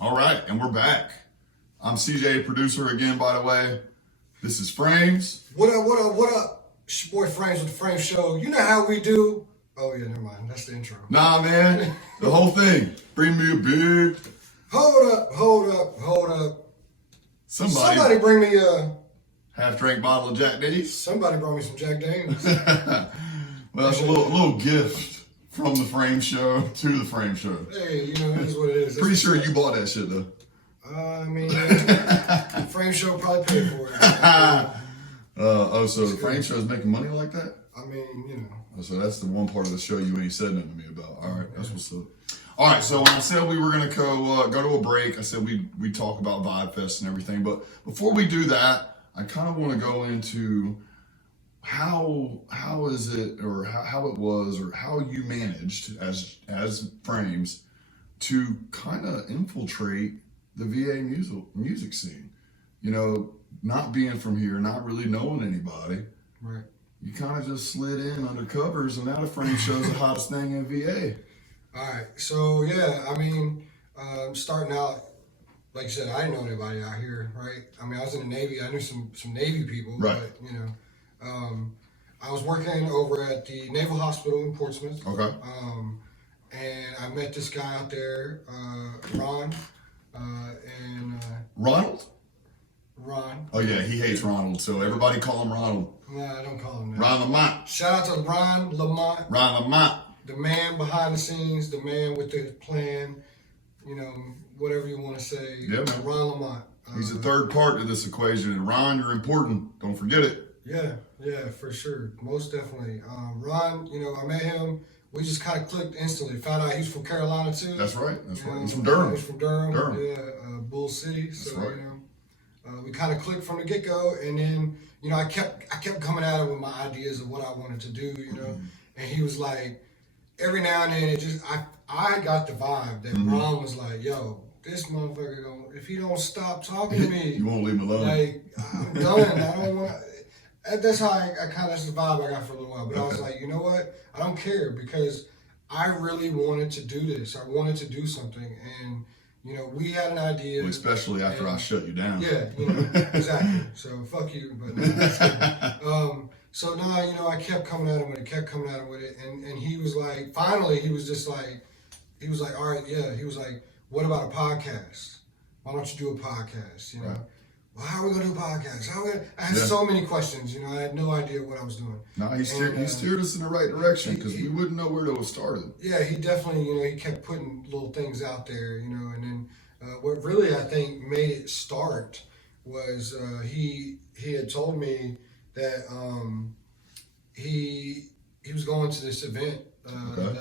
All right, and we're back. I'm CJ, producer again, by the way. This is FrameZ. What up? It's your boy FrameZ with the Frame Show. You know how we do. Oh, yeah, never mind. That's the intro. Nah, man. The whole thing. Bring me a beer. Hold up. Somebody bring me a half-drank bottle of Jack Daniels. Somebody brought me some Jack Daniels. Well, that's a little gift from the Frame Show to the Frame Show. Hey, you know, it is what it is. Pretty sure you bought that shit, though. I mean, Frame Show probably paid for it. So the Frame Show is making money like that? I mean, you know. So that's the one part of the show you ain't said nothing to me about. All right, that's what's up. All right, so when I said we were gonna go to a break, I said we talk about Vibefest and everything. But before we do that, I kind of want to go into how is it, or how it was, or how you managed as FrameZ to kind of infiltrate the VA music scene. You know, not being from here, not really knowing anybody. Right. You kind of just slid in under covers, and now the Frame Show's the hottest thing in VA. All right. So, yeah, I mean, starting out, like you said, I didn't know anybody out here, right? I mean, I was in the Navy. I knew some Navy people. Right. But, you know, I was working over at the Naval Hospital in Portsmouth. Okay. And I met this guy out there, Ron. Ronald? Ron. Oh, yeah, he hates Ronald, so everybody call him Ronald. Nah, I don't call him that. Ron Lamont. Shout out to Ron Lamont. Ron Lamont. The man behind the scenes, the man with the plan, you know, whatever you want to say. Yeah, man. Ron Lamont. He's the third part to this equation. And Ron, you're important. Don't forget it. Yeah, for sure. Most definitely. Ron, you know, I met him. We just kind of clicked instantly. Found out he's from Carolina, too. That's right. He's from Durham. He's from Durham. Yeah, Bull City. So, right. You know, we kind of clicked from the get-go. And then, you know, I kept coming at him with my ideas of what I wanted to do, you know. Mm-hmm. And he was like, every now and then, it just, I got the vibe that mm-hmm. Ron was like, yo, this motherfucker, if he don't stop talking to me. You won't leave him alone. Like, I'm done. I don't want. That's how I kind of, that's the vibe I got for a little while. But I was like, you know what? I don't care, because I really wanted to do this. I wanted to do something. And, you know, we had an idea. Well, especially after I shut you down. Yeah, you know, exactly. So, fuck you. But no, that's good. So now, you know, I kept coming at him with it, and he was like, finally, he was like, all right, yeah. He was like, what about a podcast? Why don't you do a podcast, you know? Right. Well, how are we going to do a podcast? I had so many questions, you know. I had no idea what I was doing. No, he steered us in the right direction, because we wouldn't know where to have started. Yeah, he definitely, you know, he kept putting little things out there, you know, and then what really, I think, made it start was he had told me that he was going to this event, the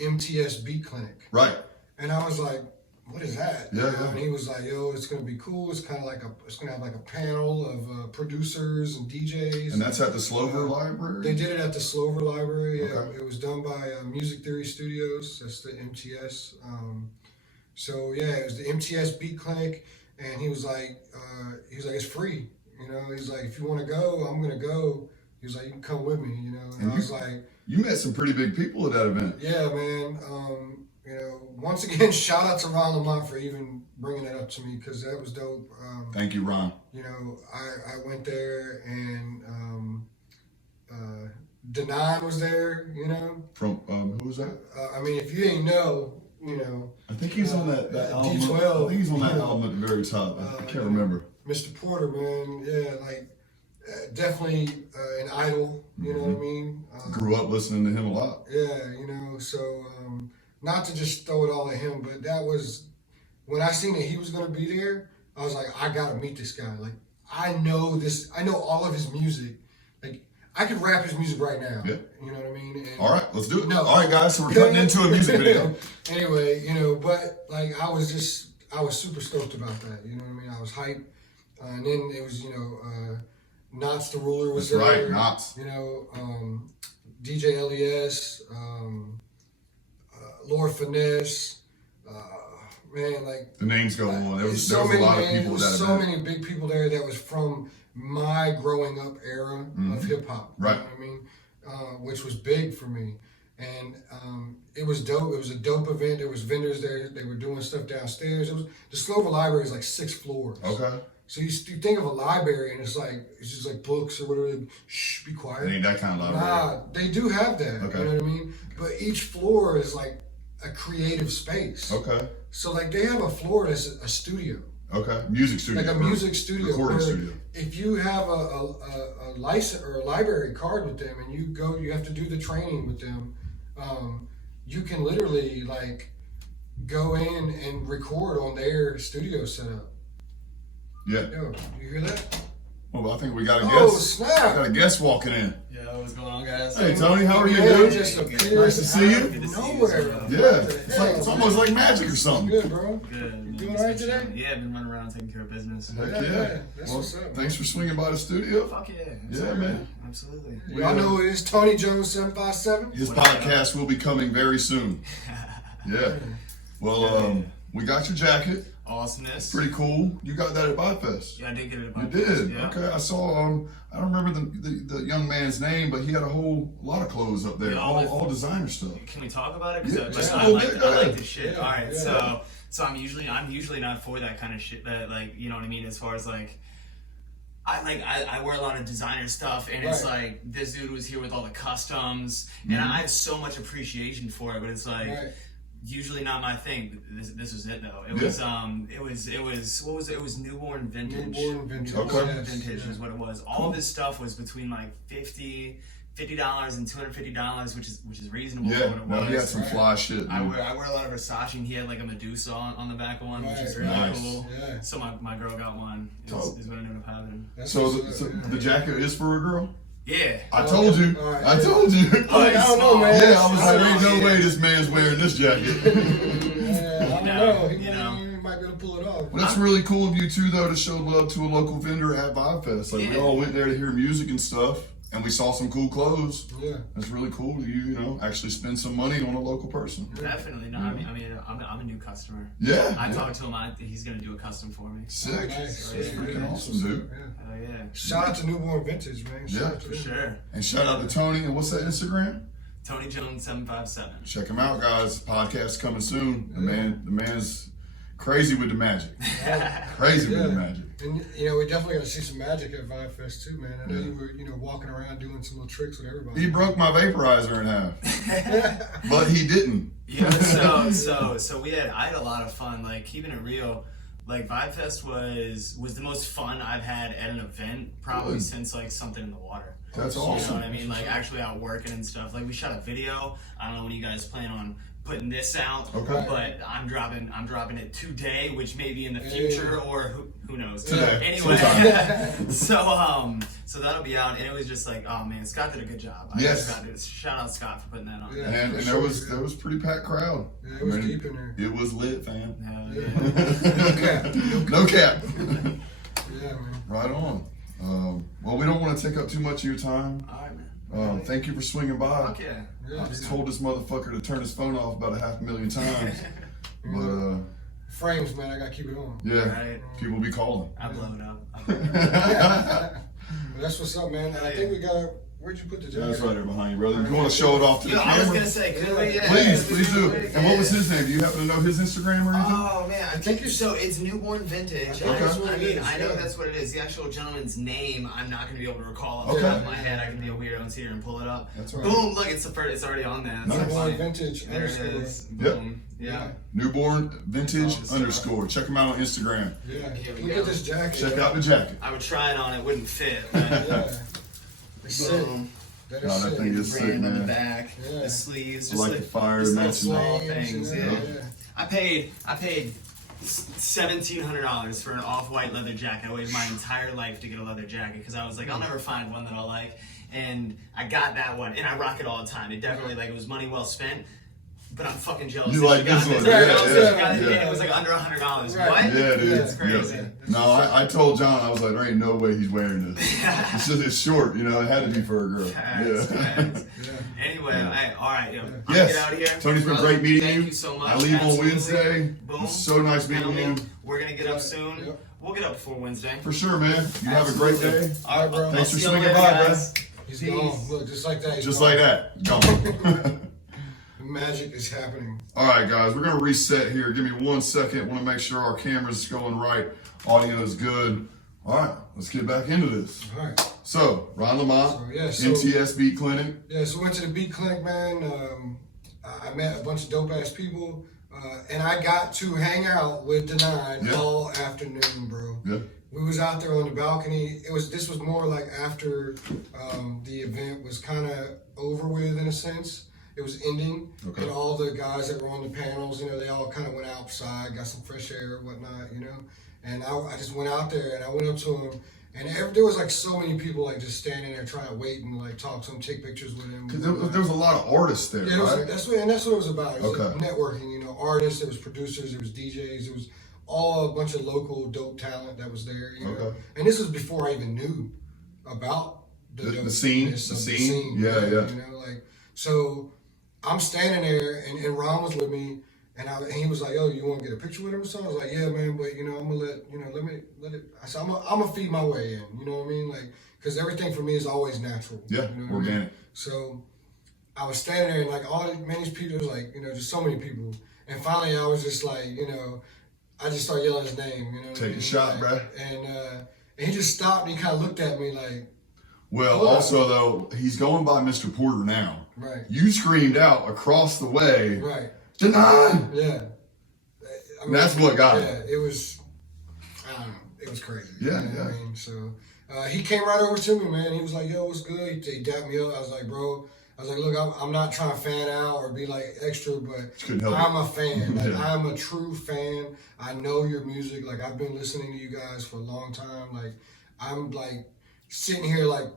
MTS Beat Clinic. Right. And I was like, what is that? Yeah. And he was like, yo, it's gonna be cool. It's kind of like it's gonna have like a panel of producers and DJs. And that's at the Slover Library? They did it at the Slover Library. Yeah, okay. It was done by Music Theory Studios. That's the MTS. So yeah, it was the MTS Beat Clinic, and he was like, it's free. You know, he's like, if you want to go, I'm gonna go. He was like, you can come with me. You know, and I was like, you met some pretty big people at that event. Yeah, man. You know, once again, shout out to Ron Lamont for even bringing that up to me, because that was dope. Thank you, Ron. You know, I went there, and Denon was there, you know. From, who was that? I mean, if you ain't know, you know. I think he's on that album. D12. I think he's on that album at the very top. I can't remember. Mr. Porter, man. Yeah, like, definitely an idol, you know what I mean? Grew up listening to him a lot. Yeah, you know, so... not to just throw it all at him, but that was, when I seen that he was going to be there, I was like, I got to meet this guy. Like, I know all of his music. Like, I could rap his music right now. Yeah. You know what I mean? And, all right, let's do it. No. All right, guys, so we're cutting into a music video. Anyway, you know, but, like, I was super stoked about that. You know what I mean? I was hyped. And then it was, you know, Knots the Ruler was there. That's right, Knots. You know, DJ LES, Lord Finesse, man, like... The names go on. There was a lot of people at that event. So many big people there that was from my growing up era of hip-hop. Right. You know what I mean? Which was big for me. and it was dope. It was a dope event. There was vendors there. They were doing stuff downstairs. It was the Slover Library is like 6 floors. Okay. So you think of a library and it's just like books or whatever. Shh, be quiet. It ain't that kind of library. Nah, they do have that. Okay. You know what I mean? But each floor is like a creative space. Okay. So like they have a floor that's a studio. Okay. Music studio. Like a music studio. Recording studio. If you have a license or a library card with them and you have to do the training with them, you can literally like go in and record on their studio setup. Yeah. Yo, you hear that? Well, I think we got a guest. Oh, snap. We got a guest walking in. Yeah, what's going on, guys? Hey, Tony, how are you, Man, dude? just Nice appears to see you. out of nowhere. Yeah. It's almost like magic or something. Good, bro. Good. You doing all right today? Yeah, I've been running around taking care of business. Heck Yeah, yeah. yeah. That's Well, what's up. thanks for swinging by the studio. Fuck yeah. Yeah, man. Absolutely. Y'all know who it is, Tony Jones 757. His podcast will be coming very soon. Yeah. Well, we got your jacket. Awesomeness. Pretty cool. You got that at Vibefest. Yeah, I did get it. You did. Yeah. Okay. I saw. I don't remember the young man's name, but he had a lot of clothes up there, Yeah, all designer stuff. Can we talk about it? Yeah, Because just a I little like bit, go I like ahead. this shit. Yeah, All right, yeah. so I'm usually not for that kind of shit. That like, you know what I mean? As far as like, I wear a lot of designer stuff, and it's Right. like this dude was here with all the customs, and I have so much appreciation for it. But it's like. Right. Usually not my thing. But this was it though. It Yeah. was what was it? It was newborn vintage. Newborn vintage. Okay. Yes, Vintage yeah. is what it was. All of this stuff was between like $50 and $250, which is reasonable for Yeah. what it No, was. he had some Right. fly shit. I dude. wear a lot of Versace, and he had like a Medusa on the back of one, which is Right. really Nice. cool. Yeah. So my girl got one. Is what ended up happening. That's So, what's up, yeah. the jacket is for a girl. Yeah. I told you. All right. I told you. I don't know, man. Yeah, I was like, ain't no way this man's wearing this jacket. Yeah, I don't know. He might be able to pull it off. Well, that's really cool of you too, though, to show love to a local vendor at Vibefest. Like we Yeah. all went there to hear music and stuff, and we saw some cool clothes. Yeah. That's really cool. You know, actually spend some money on a local person. Definitely. No, I mean, I'm a new customer. Yeah. I yeah. talked to him. He's gonna do a custom for me. Sick. Nice. That's Yeah, freaking yeah. awesome, dude. Yeah. Oh yeah. Shout out to Newborn Vintage, man. Shout Yeah, out to For them. sure. And shout out to Tony. And what's that Instagram? Tony Jones 757. Check him out, guys. Podcast coming soon. The man's crazy with the magic. Crazy with the magic. And you know, we definitely got to see some magic at Vibefest too, man. I know you were, walking around doing some little tricks with everybody. He broke my vaporizer in half, but he didn't. Yeah, so I had a lot of fun, like keeping it real. Like Vibefest was the most fun I've had at an event probably Good. since like Something in the Water. That's You know awesome. what I mean? Like actually out working and stuff. Like we shot a video. I don't know when you guys plan on putting this out. Okay. But I'm dropping it today, which may be in the Yeah. future or who knows. Today. Anyway, Sometime. so that'll be out, and it was just like, oh man, Scott did a good job. Yes. Shout out Scott for putting that on. Yeah. And for there sure, was yeah. pretty packed crowd. Yeah, it was deep in there. It was lit, fam. Hell No yeah. cap. No cap. Yeah, man. Right on. Well, we don't want to take up too much of your time. All right, man. Thank you for swinging by. Fuck yeah. Yeah, I just dude. told this motherfucker to turn his phone off about 500,000 times. But Frames, man. I gotta keep it on. yeah, Right. people be calling. I blow it up. Well, that's what's up, man. And I think we got. Where'd you put the jacket? That's right there behind you, brother. You want to show it off to the Yo, I was camera? gonna say, could we? Yeah, Please do. And what was his name? Do you happen to know his Instagram or anything? Oh man, I think so. It's Newborn Vintage. think that's what I it mean, is, I know yeah. that's what it is. The actual gentleman's name, I'm not gonna be able to recall off Okay. the top of my head. I can be a weirdo and sit here and pull it up. That's right. Boom! Look, it's already on there. That's Nice. so Newborn funny. Vintage There it underscore. is. Yep. Boom. Yeah. Newborn Vintage Oh, _. Check him out on Instagram. Yeah. Here we Look go. at this jacket. Check man. out the jacket. I would try it on. It wouldn't fit. But Yeah. It's sick. boom. That No, is that sick. thing is sick, Brand on the man. back. Yeah. The sleeves. I Just like like the fire just little matching. small Flames, things. yeah, Yeah. yeah. I paid $1,700 for an off-white leather jacket. I waited my entire life to get a leather jacket because I was like, I'll never find one that I'll like. And I got that one, and I rock it all the time. It definitely, like, it was money well spent. But I'm fucking jealous. You that like got this one. I'm Yeah, jealous yeah, that you got it, yeah. and it was like under $100. Right. What? Yeah, dude. It's crazy. Yeah. No, I told John, I was like, there ain't no way he's wearing this. It's just, it's short, you know, it had to be for a girl. Facts, Yeah. facts. Yeah. Anyway, all right, yo. I'm gonna Yes. get out of here. Tony's been Brother, great meeting thank you. you so much. I leave on Absolutely. Wednesday. Boom. It's so nice meeting Gentlemen, you. we're gonna get up soon. Yep. We'll get up before Wednesday. For sure, man. You have a great day. All right, bro. Thanks for See you swinging later, by, guys. man. He's Peace. gone. Look, just like that. he's Just gone. like that. Gone. Magic is happening. All right, guys, we're going to reset here. Give me 1 second. Want to make sure our camera's going right. Audio is good. All right, let's get back into this. All right. So, Ron Lamont, so MTS Beat Clinic. Yeah, so we went to the Beat Clinic, man. I met a bunch of dope-ass people. And I got to hang out with Denine all afternoon, bro. Yeah. We was out there on the balcony. This was more like after the event was kind of over with, in a sense. It was ending, and all the guys that were on the panels, you know, they all kind of went outside, got some fresh air and whatnot, you know. And I just went out there, and I went up to them, and there was like so many people like just standing there trying to wait and like talk to them, take pictures with them. Because there was a lot of artists there, right? That's what it was about. It was like networking, you know, artists, there was producers, there was DJs, there was all a bunch of local dope talent that was there, you know. And this was before I even knew about the scene. The scene. Yeah. You know, like, so I'm standing there, and Ron was with me, and he was like, "Yo, you want to get a picture with him or something?" I was like, "Yeah, man, but you know, I'm gonna let it." I said, "I'm gonna feed my way in." You know what I mean? Like, because everything for me is always natural. Yeah, you know organic. I mean? So I was standing there, and like all these people, was like, you know, just so many people, and finally I was just like, you know, I just started yelling his name. You know, take a shot, bro. And he just stopped, and he kind of looked at me like. Well, also though, he's going by Mr. Porter now. Right. You screamed out across the way. Right. Denine! Yeah. I mean, that's what got it. Yeah, it was, I don't know, it was crazy. Yeah, you know what I mean? So, he came right over to me, man. He was like, "Yo, what's good?" He dapped me up. I was like, "Bro," I was like, "Look, I'm not trying to fan out or be like extra, but I'm a fan. Like, I'm a true fan. I know your music. Like, I've been listening to you guys for a long time. Like, I'm like sitting here like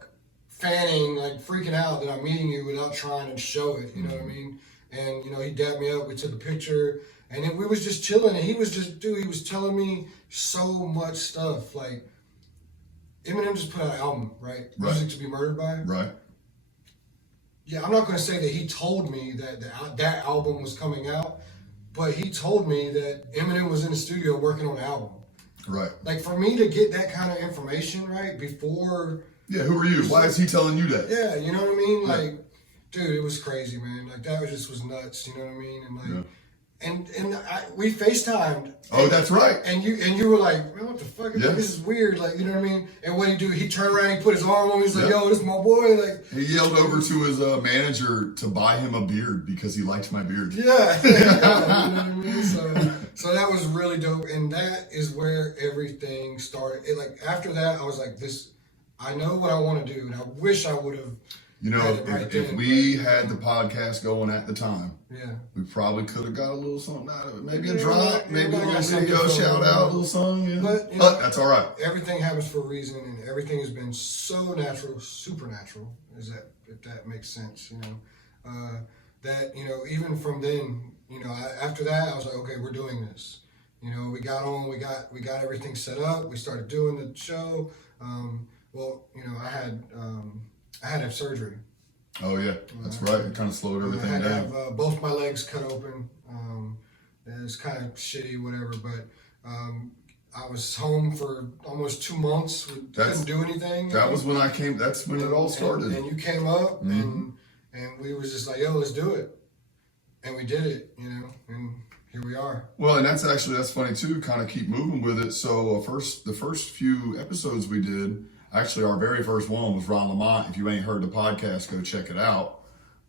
fanning, like freaking out that I'm meeting you without trying to show it. You know what I mean?" And, you know, he dapped me up. We took a picture. And then we was just chilling. And he was just, dude, he was telling me so much stuff. Like, Eminem just put out an album, right? Music to be Murdered by. Right. Yeah, I'm not going to say that he told me that that album was coming out. But he told me that Eminem was in the studio working on the album. Right. Like, for me to get that kind of information, right, before... Yeah, who are you? Why is he telling you that? Yeah, you know what I mean? Yeah. Like, dude, it was crazy, man. Like, that was nuts, you know what I mean? And, like, we FaceTimed. Oh, that's right. And you were like, "Man, what the fuck? Yeah. This is weird." Like, you know what I mean? And what he do? He turned around, he put his arm on me. He's like, "Yo, this is my boy." Like, he yelled over to his manager to buy him a beard because he liked my beard. Yeah. You know what I mean? So that was really dope, and that is where everything started. After that, I was like, "This, I know what I want to do," and I wish I would have. You know, if we had the podcast going at the time, we probably could have got a little something out of it. Maybe a drop, maybe a little video shout out, a little song. Yeah. But that's all right. Everything happens for a reason, and everything has been so natural, supernatural. If that makes sense, you know? That, you know, even from then, you know, after that, I was like, okay, we're doing this. You know, we got on, we got everything set up. We started doing the show. Well, you know, I had to have surgery. Oh yeah, that's right. It kind of slowed everything down. I had to have both my legs cut open. It was kind of shitty, whatever. But I was home for almost 2 months. Couldn't do anything. That was when I came. That's when it all started. And you came up, and we was just like, "Yo, let's do it," and we did it. You know, and here we are. Well, and that's funny too. Kind of keep moving with it. So the first few episodes we did. Actually, our very first one was Ron Lamont. If you ain't heard the podcast, go check it out.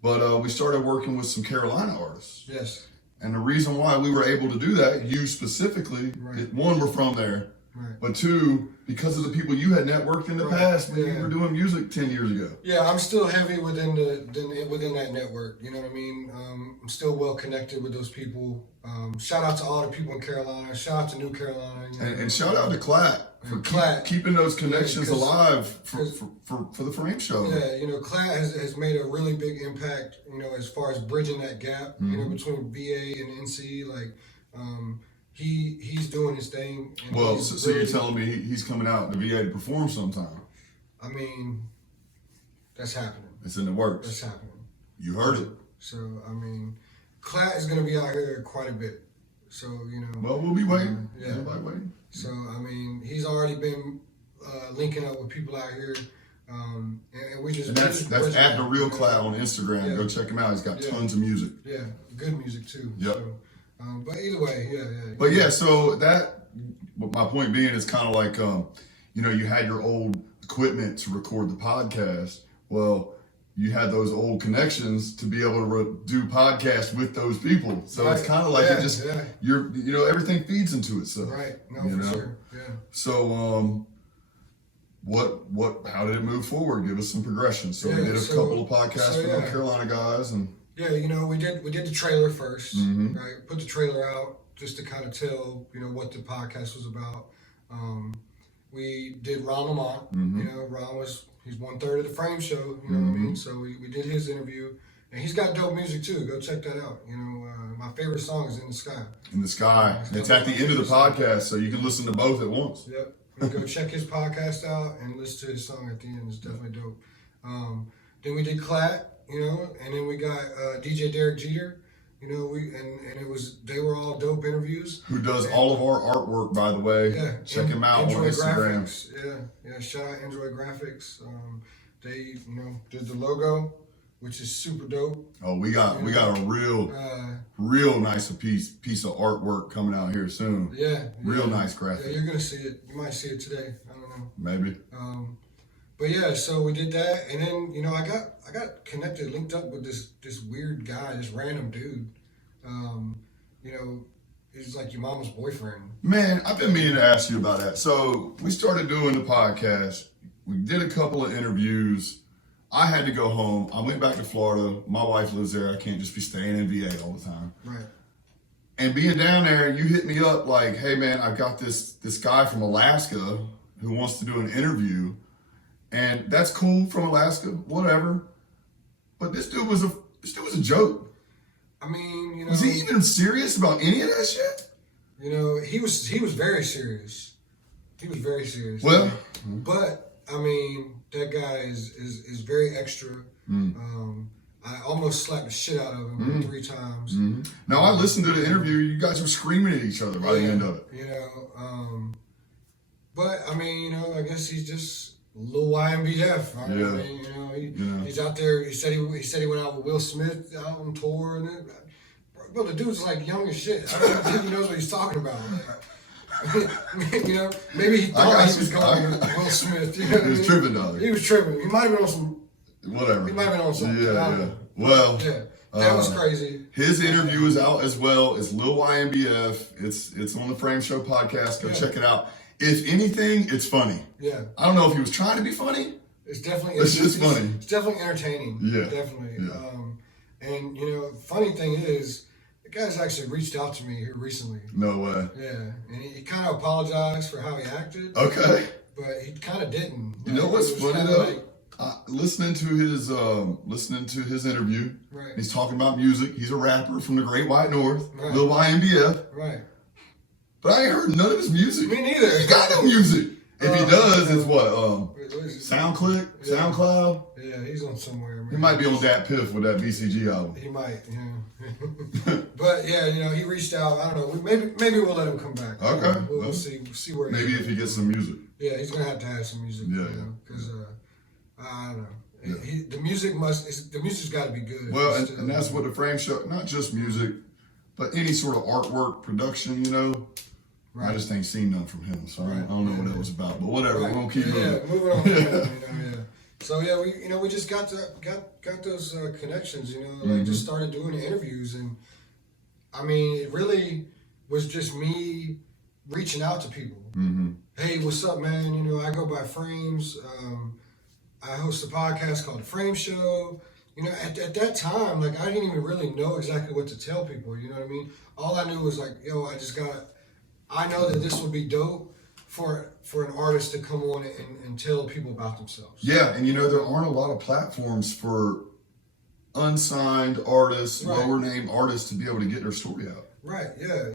But we started working with some Carolina artists. Yes. And the reason why we were able to do that, you specifically, one, we're from there. Right. But two, because of the people you had networked in the past when you were doing music 10 years ago. Yeah, I'm still heavy within that network. You know what I mean? I'm still well connected with those people. Shout out to all the people in Carolina. Shout out to New Carolina. You know, and shout out to Clat for keeping those connections alive for the Frame Show. Yeah, you know, Clat has made a really big impact, you know, as far as bridging that gap, you know, between VA and NC. Like, he's doing his thing. And well, so you're telling me he's coming out to VA to perform sometime? I mean, that's happening. It's in the works. That's happening. You heard it. So, I mean, Clat is going to be out here quite a bit. So, you know. Well, we'll be waiting. Everybody waiting. So, I mean, he's already been linking up with people out here. And we just And that's at the Real Cloud on Instagram. Yeah. Go check him out. He's got Yeah. tons of music. Yeah, good music too. Yep. So, but either way, yeah. But yeah, so my point being is kind of like, you had your old equipment to record the podcast. Well, you had those old connections to be able to do podcasts with those people. So it's kind of like it just, everything feeds into itself. Right. No, you for know? sure. Yeah. So, how did it move forward? Give us some progression. So we did a couple of podcasts with North Carolina guys, and yeah, we did the trailer first, Mm-hmm. right? Put the trailer out just to kind of tell what the podcast was about. We did Ron Lamont. Mm-hmm. Ron he's 1/3 of the Frame Show. You know what I mean? So we did his interview, and he's got dope music too. Go check that out. My favorite song is In the Sky. In the Sky. It's at the end of the podcast, so you can listen to both at once. Yep. Go check his podcast out and listen to his song at the end. It's definitely dope. Then we did Clatt, and then we got DJ Derek Jeter, and they were all dope interviews. Who does all of our artwork, by the way. Yeah. Check him out on Android Instagram. Graphics. Yeah. Shout out Android Graphics. They, did the logo, which is super dope. Oh, we got a real nice piece of artwork coming out here soon. Yeah. Real nice graphic. Yeah, you're gonna see it. You might see it today. I don't know. Maybe. But yeah, so we did that, and then I got linked up with this weird guy, this random dude. He's like your mama's boyfriend. Man, I've been meaning to ask you about that. So we started doing the podcast. We did a couple of interviews. I had to go home. I went back to Florida. My wife lives there. I can't just be staying in VA all the time. Right. And being down there, you hit me up like, hey man, I've got this guy from Alaska who wants to do an interview. And that's cool, from Alaska, whatever. But this dude was a joke. I mean, Was he even serious about any of that shit? He was very serious. He was very serious. Well, but I mean, that guy is very extra. I almost slapped the shit out of him 3 times. Now I listened to the interview. You guys were screaming at each other by the end of it. But I mean, I guess he's just a little YMBF. I mean, he's out there. He said he went out with Will Smith out on tour, and bro, the dude's like young as shit. I don't even think he knows what he's talking about. Maybe he thought he was going with Will Smith. He was tripping, dog. He was tripping. He might have been on some. Whatever. He might have been on something. Yeah. Well, yeah, that was crazy. His interview is out as well. It's Lil YMBF. It's on the Frame Show podcast. Go check it out. If anything, it's funny. Yeah. I don't know if he was trying to be funny. It's definitely. It's just funny. It's definitely entertaining. Yeah. Definitely. Yeah. And funny thing is, the guy's actually reached out to me here recently. No way. Yeah, and he kind of apologized for how he acted. Okay. But he kind of didn't. You know what's funny though? Like, listening to his interview, right. He's talking about music. He's a rapper from the Great White North, Right. Lil YMBF. Right. But I ain't heard none of his music. Me neither. He got no music. If he does, it's what? What is it? SoundClick? Yeah. SoundCloud? Yeah, he's on somewhere. Man. He might be on Dat Piff with that BCG album. He might, yeah. But yeah, he reached out. I don't know. Maybe we'll let him come back. Okay. We'll see where. Maybe if he gets some music. Yeah, he's gonna have to have some music. Yeah, Because I don't know. Yeah. The music's got to be good. Well, and that's what the Frame Show. Not just music, but any sort of artwork production. Right. I just ain't seen none from him, so I don't know what that was about. But whatever, Right. we're gonna keep moving. Yeah, moving on. Yeah. So yeah, we just got those connections. Like just started doing the interviews, and I mean, it really was just me reaching out to people. Mm-hmm. Hey, what's up, man? I go by Frames. I host a podcast called The Frame Show. At that time, like, I didn't even really know exactly what to tell people. You know what I mean? All I knew was like, I know that this would be dope for an artist to come on and tell people about themselves. Yeah, and there aren't a lot of platforms for unsigned artists, Right. lower name artists to be able to get their story out. Right, yeah,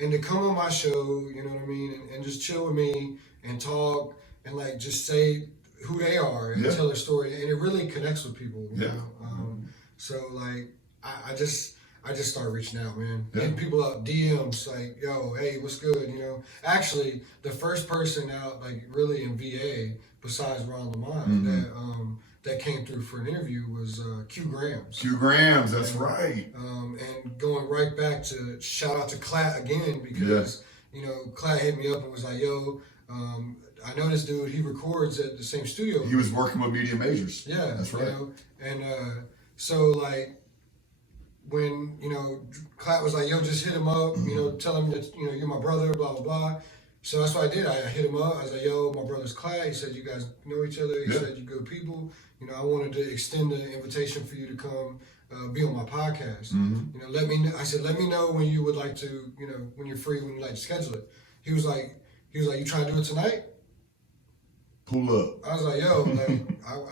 and to come on my show, you know what I mean, and just chill with me and talk and like just say who they are and tell their story, and it really connects with people. You know? So like I just I just started reaching out, man. Yeah. Hitting people up, DMs, like, yo, hey, what's good, you know? Actually, the first person out, like, really in VA, besides Ron Lamont, that came through for an interview was Q Grams. Q Grams, that's right. And going right back to, shout out to Clat again, because, you know, Clat hit me up and was like, yo, I know this dude, he records at the same studio. He was working with Media Majors. Yeah. That's right. You know? And so, like, when, you know, Clat was like, yo, just hit him up, you know, tell him that, you know, you're my brother, blah, blah, blah. So that's what I did. I hit him up. I was like, yo, my brother's Clat. He said, you guys know each other. He said, you're good people. You know, I wanted to extend the invitation for you to come be on my podcast. You know, let me know when you would like to, you know, when you're free, when you like to schedule it. He was like, you trying to do it tonight? Pull up. I was like, yo, like,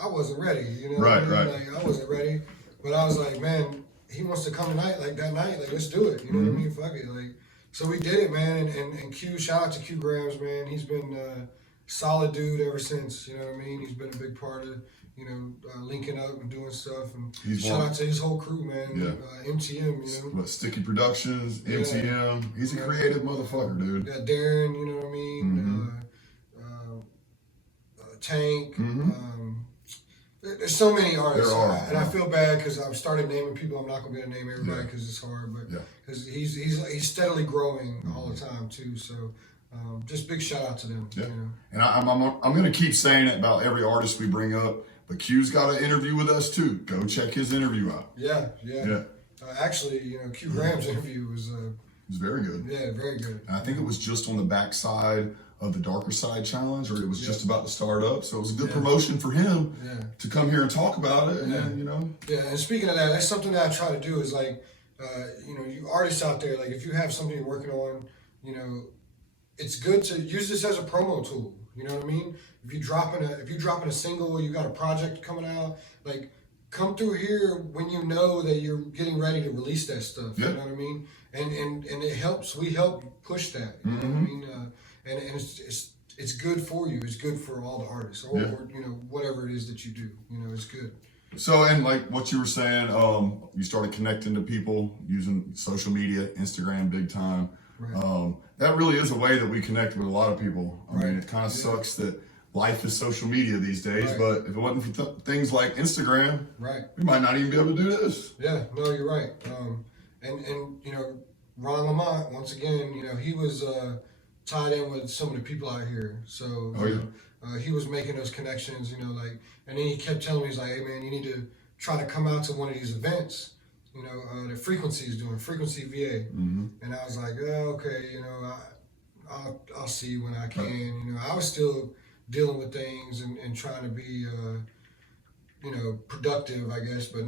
I wasn't ready, you know? Right. Like, I wasn't ready. But I was like, man, he wants to come tonight, like that night, like, let's do it. You know what I mean? Fuck it. Like, so we did it, man. And Q, shout out to Q Grams, man. He's been a solid dude ever since, you know what I mean? He's been a big part of, you know, linking up and doing stuff. And shout out to his whole crew, man. MTM, you know. What, Sticky Productions, MTM. He's a creative motherfucker, dude. Yeah, Darren, you know what I mean? Tank. There's so many artists. And I feel bad because I've started naming people. I'm not going to be able to name everybody because it's hard. But because he's steadily growing all the time, too. So just big shout out to them. Yeah. You know? And I'm going to keep saying it about every artist we bring up. But Q's got an interview with us too. Go check his interview out. Yeah. Actually, you know, Q Graham's interview was very good. Yeah, very good. And I think it was just on the backside of the Darker Side Challenge, or it was just about to start up. So it was a good promotion for him to come here and talk about it. And then, you know. Yeah, and speaking of that, that's something that I try to do is like, you know, you artists out there, like if you have something you're working on, you know, it's good to use this as a promo tool. You know what I mean? If you're dropping a single, you got a project coming out, like come through here when you know that you're getting ready to release that stuff. You know what I mean? And it helps. We help push that. You know what I mean? And it's good for you. It's good for all the artists, or you know, whatever it is that you do. You know, it's good. So, and like what you were saying, you started connecting to people using social media, Instagram, big time. Right. That really is a way that we connect with a lot of people. I mean, it kind of sucks that life is social media these days, but if it wasn't for things like Instagram, we might not even be able to do this. Yeah, no, you're right. And you know, Ron Lamont, once again, you know, he was tied in with some of the people out here. So he was making those connections, you know, like, and then he kept telling me, he's like, hey man, you need to try to come out to one of these events, you know, that Frequency is doing, Frequency VA. And I was like, oh, okay, you know, I'll see when I can. You know, I was still dealing with things and trying to be, you know, productive, I guess, but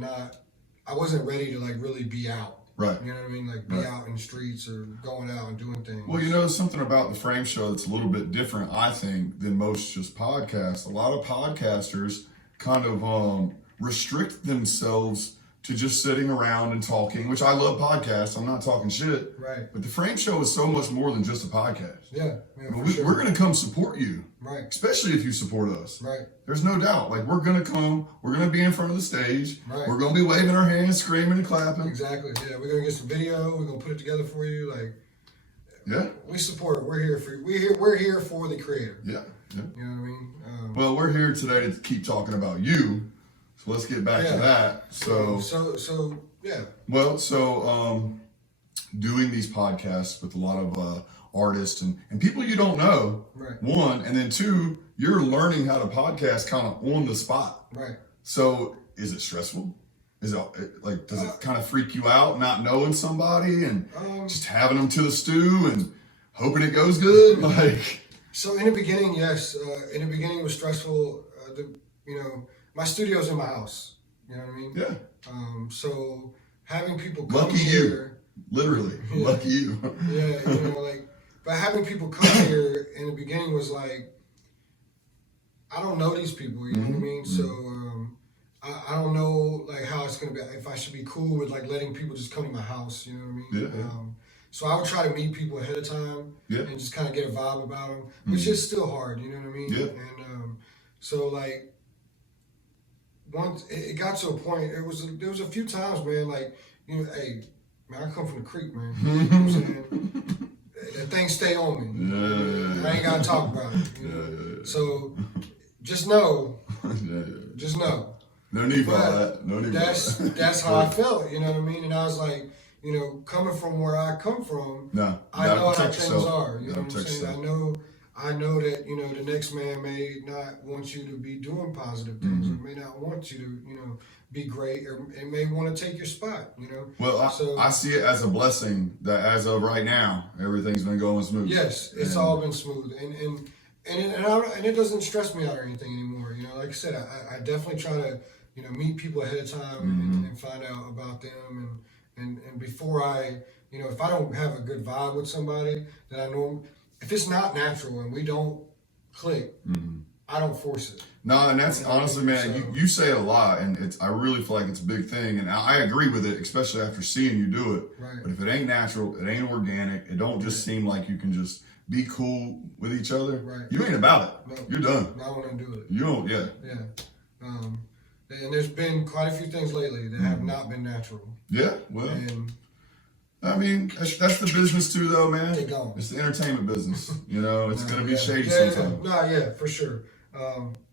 I wasn't ready to like really be out. Right. You know what I mean? Like be out in the streets or going out and doing things. Well, you know, something about the Frame Show that's a little bit different, I think, than most just podcasts. A lot of podcasters kind of restrict themselves to just sitting around and talking, which I love podcasts. I'm not talking shit. Right. But the Frame Show is so much more than just a podcast. Yeah. We're going to come support you. Right. Especially if you support us. Right. There's no doubt. Like, we're going to come. We're going to be in front of the stage. Right. We're going to be waving our hands, screaming and clapping. Exactly. Yeah. We're going to get some video. We're going to put it together for you. Like, we support it. We're here for you. We're here for the creator. Yeah. You know what I mean? Well, we're here today to keep talking about you. So let's get back to that. So yeah. Well, so doing these podcasts with a lot of artists and people you don't know, one, and then two, you're learning how to podcast kind of on the spot. Right. So is it stressful? Is it like, does it kind of freak you out not knowing somebody and just having them to the stew and hoping it goes good? Like, so in the beginning, yes. In the beginning, it was stressful. You know, my studio's in my house. You know what I mean? Yeah. So having people come lucky here, you, literally, lucky you. Yeah, you know, like, but having people come here in the beginning was like, I don't know these people. You know what I mean? So I don't know like how it's gonna be. If I should be cool with like letting people just come to my house. You know what I mean? Yeah. So I would try to meet people ahead of time and just kind of get a vibe about them, which is still hard. You know what I mean? Yeah. And so like. Once it got to a point, there was a few times, man, like, you know, hey, Man, I come from the creek, man. You know what I'm saying? That thing stay on me. Yeah. I ain't gotta talk about it. You know? Yeah. So just know. Yeah. Just know. No need for all that. No need for that. That's how I felt, you know what I mean? And I was like, you know, coming from where I come from, No, I know how protect things yourself. are. You know what I'm saying? I know that, you know, the next man may not want you to be doing positive things. Mm-hmm. Or may not want you to, you know, be great, or it may want to take your spot, you know? Well, I see it as a blessing that as of right now, everything's been going smooth. Yes, it's all been smooth. And it doesn't stress me out or anything anymore. You know, like I said, I definitely try to, you know, meet people ahead of time and find out about them. And before I, you know, if I don't have a good vibe with somebody, then I know if it's not natural and we don't click, I don't force it. No, and that's honestly, man, So- you say it a lot, and I really feel like it's a big thing, and I agree with it, especially after seeing you do it. Right. But if it ain't natural, it ain't organic, it don't just seem like you can just be cool with each other. Right. You ain't about it. No. You're done. I want to do it. You don't. Yeah. Yeah. And there's been quite a few things lately that have not been natural. Yeah. Well, And I mean, that's the business too, though, man. They don't. It's the entertainment business. You know, it's gonna be shady yeah, sometimes. Yeah, for sure.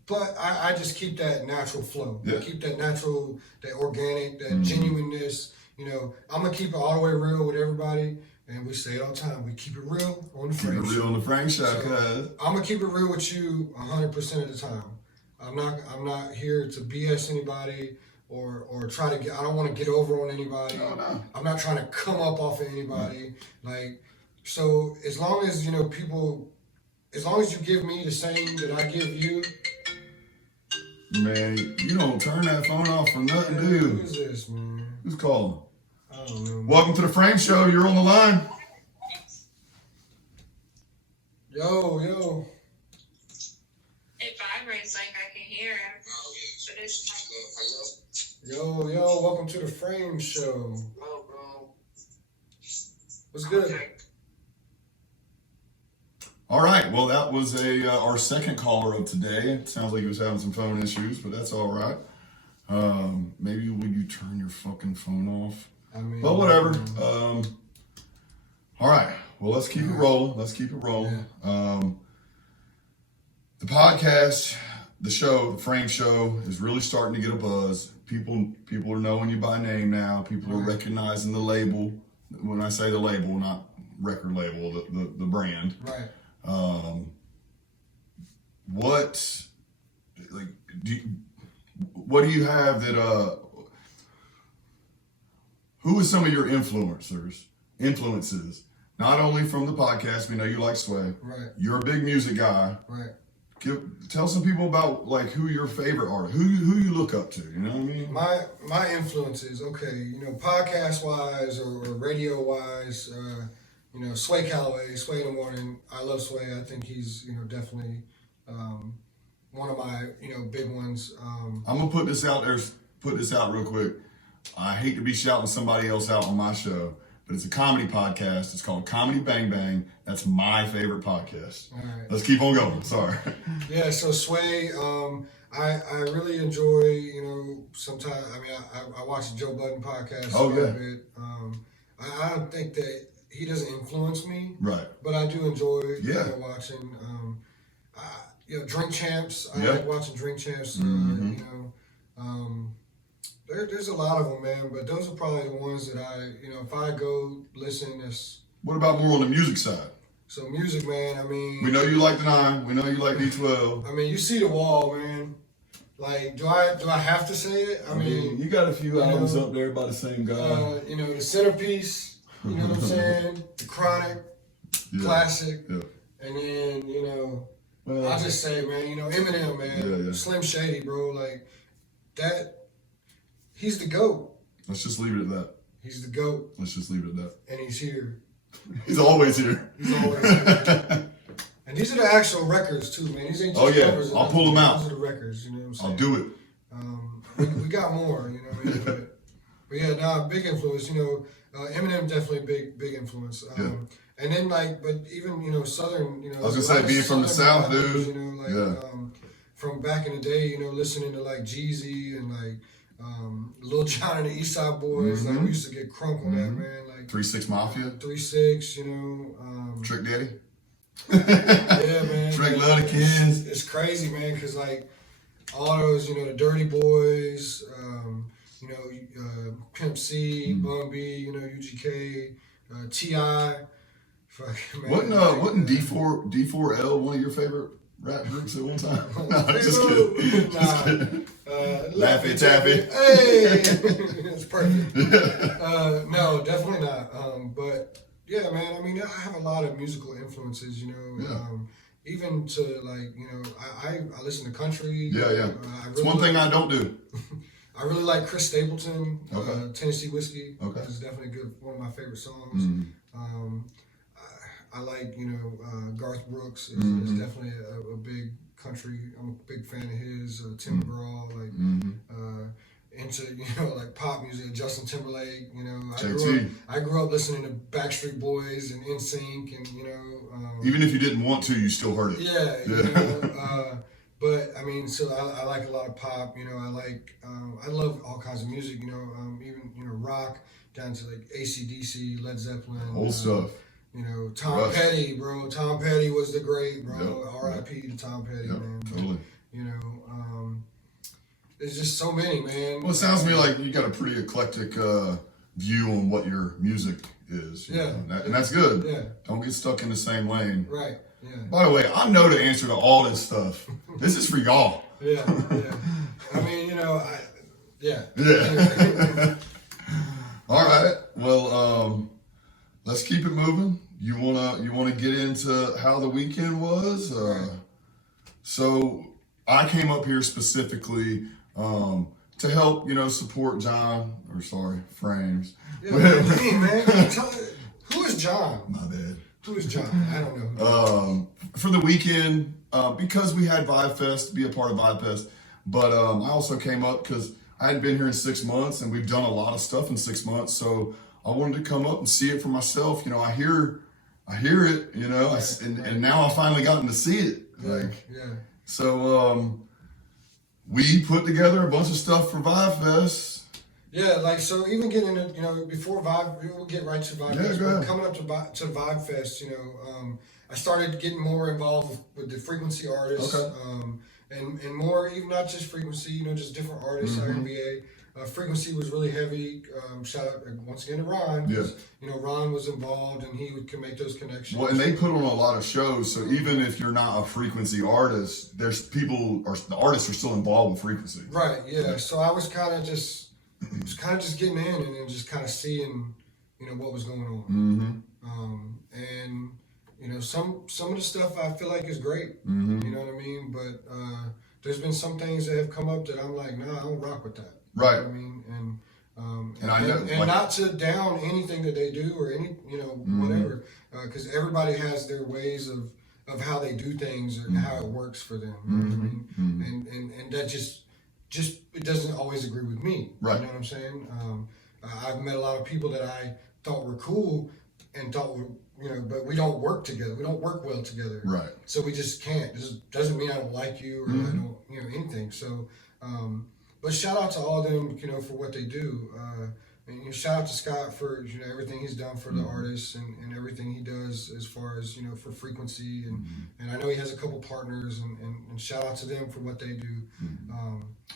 But I just keep that natural flow. Yeah. I keep that natural, that organic, that genuineness. You know, I'm gonna keep it all the way real with everybody, and we say it all the time. We keep it real on the Keep it Frame real Show. on the Frank Show, So, cuz. I'm gonna keep it real with you 100% of the time. I'm not here to BS anybody or try to get. I don't want to get over on anybody. No. I'm not trying to come up off of anybody. Like, so as long as, you know, people, as long as you give me the same that I give you. Man, you don't turn that phone off for nothing, do Who you? is this, man? Who's calling? I don't know. Man. Welcome to the Frame Show. You're on the line. Yo. It vibrates like I can hear it. But it's Yo, welcome to the Frame Show. low, bro. What's good? All right. Well, that was our second caller of today. It sounds like he was having some phone issues, but that's all right. Maybe when you turn your fucking phone off. I mean, But whatever. All right. Well, let's keep it rolling. The podcast, the show, the Frame Show is really starting to get a buzz. People are knowing you by name now. People are recognizing the label. When I say the label, not record label, the brand. Right. What do you have that who is some of your influences? Not only from the podcast, we know you like Sway. Right. You're a big music guy. Right. Tell some people about like who your favorite artist, who you look up to. You know what I mean? My influences, okay, you know, podcast wise or radio wise, you know, Sway Calloway, Sway in the Morning. I love Sway. I think he's, you know, definitely one of my, you know, big ones. I'm gonna put this out real quick. I hate to be shouting somebody else out on my show, but it's a comedy podcast. It's called Comedy Bang Bang. That's my favorite podcast. All right. Let's keep on going. Sorry. Yeah, so Sway, I really enjoy, you know, sometimes, I mean, I watch the Joe Budden podcast Oh, a little yeah. bit. I don't think that he doesn't influence me, Right. but I do enjoy you Yeah. know, watching, you know, Drink Champs. I Yeah. like watching Drink Champs, Mhm. you know. There's a lot of them, man, but those are probably the ones that I, you know, if I go listen, What about more on the music side? so music, man, I mean. We know you like the 9. We know you like D12. I mean, you see the wall, man. Like, do I have to say it? I mean, you got a few albums up there by the same guy. you know, the Centerpiece. You know what I'm saying? The Chronic, classic, Yeah. and then you know, Well, I just say, man, you know, Eminem, man, Yeah. Slim Shady, bro, like that. He's the GOAT. let's just leave it at that. He's the GOAT, Let's just leave it at that. and he's here. He's always here. He's always here. And these are the actual records too, man. These ain't just Oh, yeah. covers of I'll pull nothing. them out. These are the records. You know what I'm saying? I'll do it. We got more, you know what I mean? But yeah, nah, big influence, you know. Eminem definitely big influence. Yeah. And then like, but even, you know, Southern, you know. I was gonna there's a lot say, of being from the Southern South, rappers, dude. You know, like, Yeah. from back in the day, you know, listening to like Jeezy and like Lil Jon and the East Side Boys. Like, we used to get crunk on that, man. like 3-6 Mafia. 3-6, you know. Trick Daddy. Yeah, man. Trick love the kids. It's crazy, man, because like all those, you know, the Dirty Boys, you know, Pimp C, Bun B, you know, UGK, T.I. Fucking man. Wasn't D4L one of your favorite rap groups at one time? No, just kidding. Just kidding. Laffy Taffy. Hey, it's perfect. No, definitely not. But yeah, man. I mean, I have a lot of musical influences. You know, Yeah. even to like, you know, I listen to country. Yeah, yeah. It's one thing I don't do. I really like Chris Stapleton. Okay. Tennessee Whiskey. Okay. It's definitely good. One of my favorite songs. Mm-hmm. I like, you know, Garth Brooks is definitely a big country. I'm a big fan of his. Tim McGraw, like into, you know, like pop music. Justin Timberlake, you know. I grew up listening to Backstreet Boys and NSYNC, and you know. Even if you didn't want to, you still heard it. Yeah. You know, but I mean, so I like a lot of pop. You know, I love all kinds of music. You know, even, you know, rock down to like AC/DC, Led Zeppelin. Old stuff. You know, Tom Petty, bro. Tom Petty was the great, bro. R.I.P. to Tom Petty, man. Totally. You know, there's just so many, man. Well, it sounds to me like you got a pretty eclectic view on what your music is. You know? And that's good. Yeah. Don't get stuck in the same lane. Right. Yeah. By the way, I know the answer to all this stuff. This is for y'all. Yeah. I mean, you know, Yeah. All right. Well, let's keep it moving. You wanna get into how the weekend was? So I came up here specifically to help, you know, support FrameZ. Yeah, man. Who is John? My bad. Who is John? I don't know. For the weekend, because we had Vibefest, be a part of Vibefest, but I also came up because I hadn't been here in 6 months, and we've done a lot of stuff in 6 months, so I wanted to come up and see it for myself. You know, I hear it, you know, and now I've finally gotten to see it. So we put together a bunch of stuff for Vibefest. Yeah, like, so even getting into, you know, before we'll get right to Vibefest. Yeah, go ahead. Coming up to Vibefest, you know, I started getting more involved with the frequency artists. Okay. And more, even not just frequency, you know, just different artists, IMBA. Frequency was really heavy. Shout out once again to Ron. Yeah. You know, Ron was involved, and he can make those connections. Well, and they put on a lot of shows, so even if you're not a frequency artist, the artists are still involved with frequency. Right. Yeah. So I was kind of just getting in and then just kind of seeing, you know, what was going on. And you know, some of the stuff I feel like is great. You know what I mean? But there's been some things that have come up that I'm like, nah, I don't rock with that. Right. You know what I mean? And I know, and not to down anything that they do or any, you know, whatever, because everybody has their ways of how they do things and how it works for them. You know what I mean? And that just it doesn't always agree with me. Right. You know what I'm saying? I've met a lot of people that I thought were cool and thought were, you know, but we don't work together. We don't work well together. Right. So we just can't. This doesn't mean I don't like you or I don't, you know, anything. So, but shout out to all of them, you know, for what they do. And, you know, shout out to Scott for, you know, everything he's done for the artists and everything he does as far as, you know, for frequency. And I know he has a couple partners and shout out to them for what they do.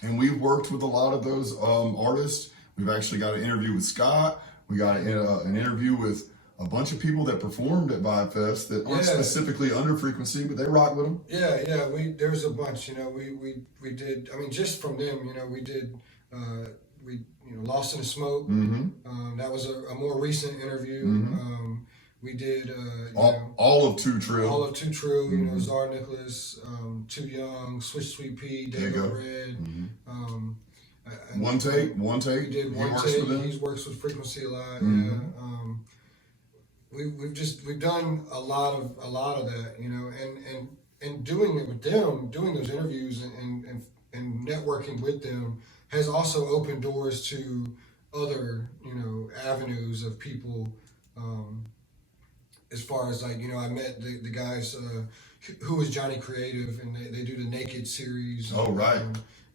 And we've worked with a lot of those artists. We've actually got an interview with Scott. We got an interview with a bunch of people that performed at Vibefest that aren't specifically under frequency, but they rock with them. Yeah, there's a bunch, you know, we did, I mean, just from them, you know, we did, you know, Lost in the Smoke. That was a more recent interview. We did, all of Too True. All of Too True, you know, Czar Nicholas, Too Young, Switch Sweet Pea, Dago Red. One Take. We did One Take. He works with Frequency a lot. We've done a lot of that, you know, and doing it with them, doing those interviews and networking with them has also opened doors to other, you know, avenues of people. As far as like, you know, I met the guys who was Johnny Creative, and they do the Naked series. Oh, right.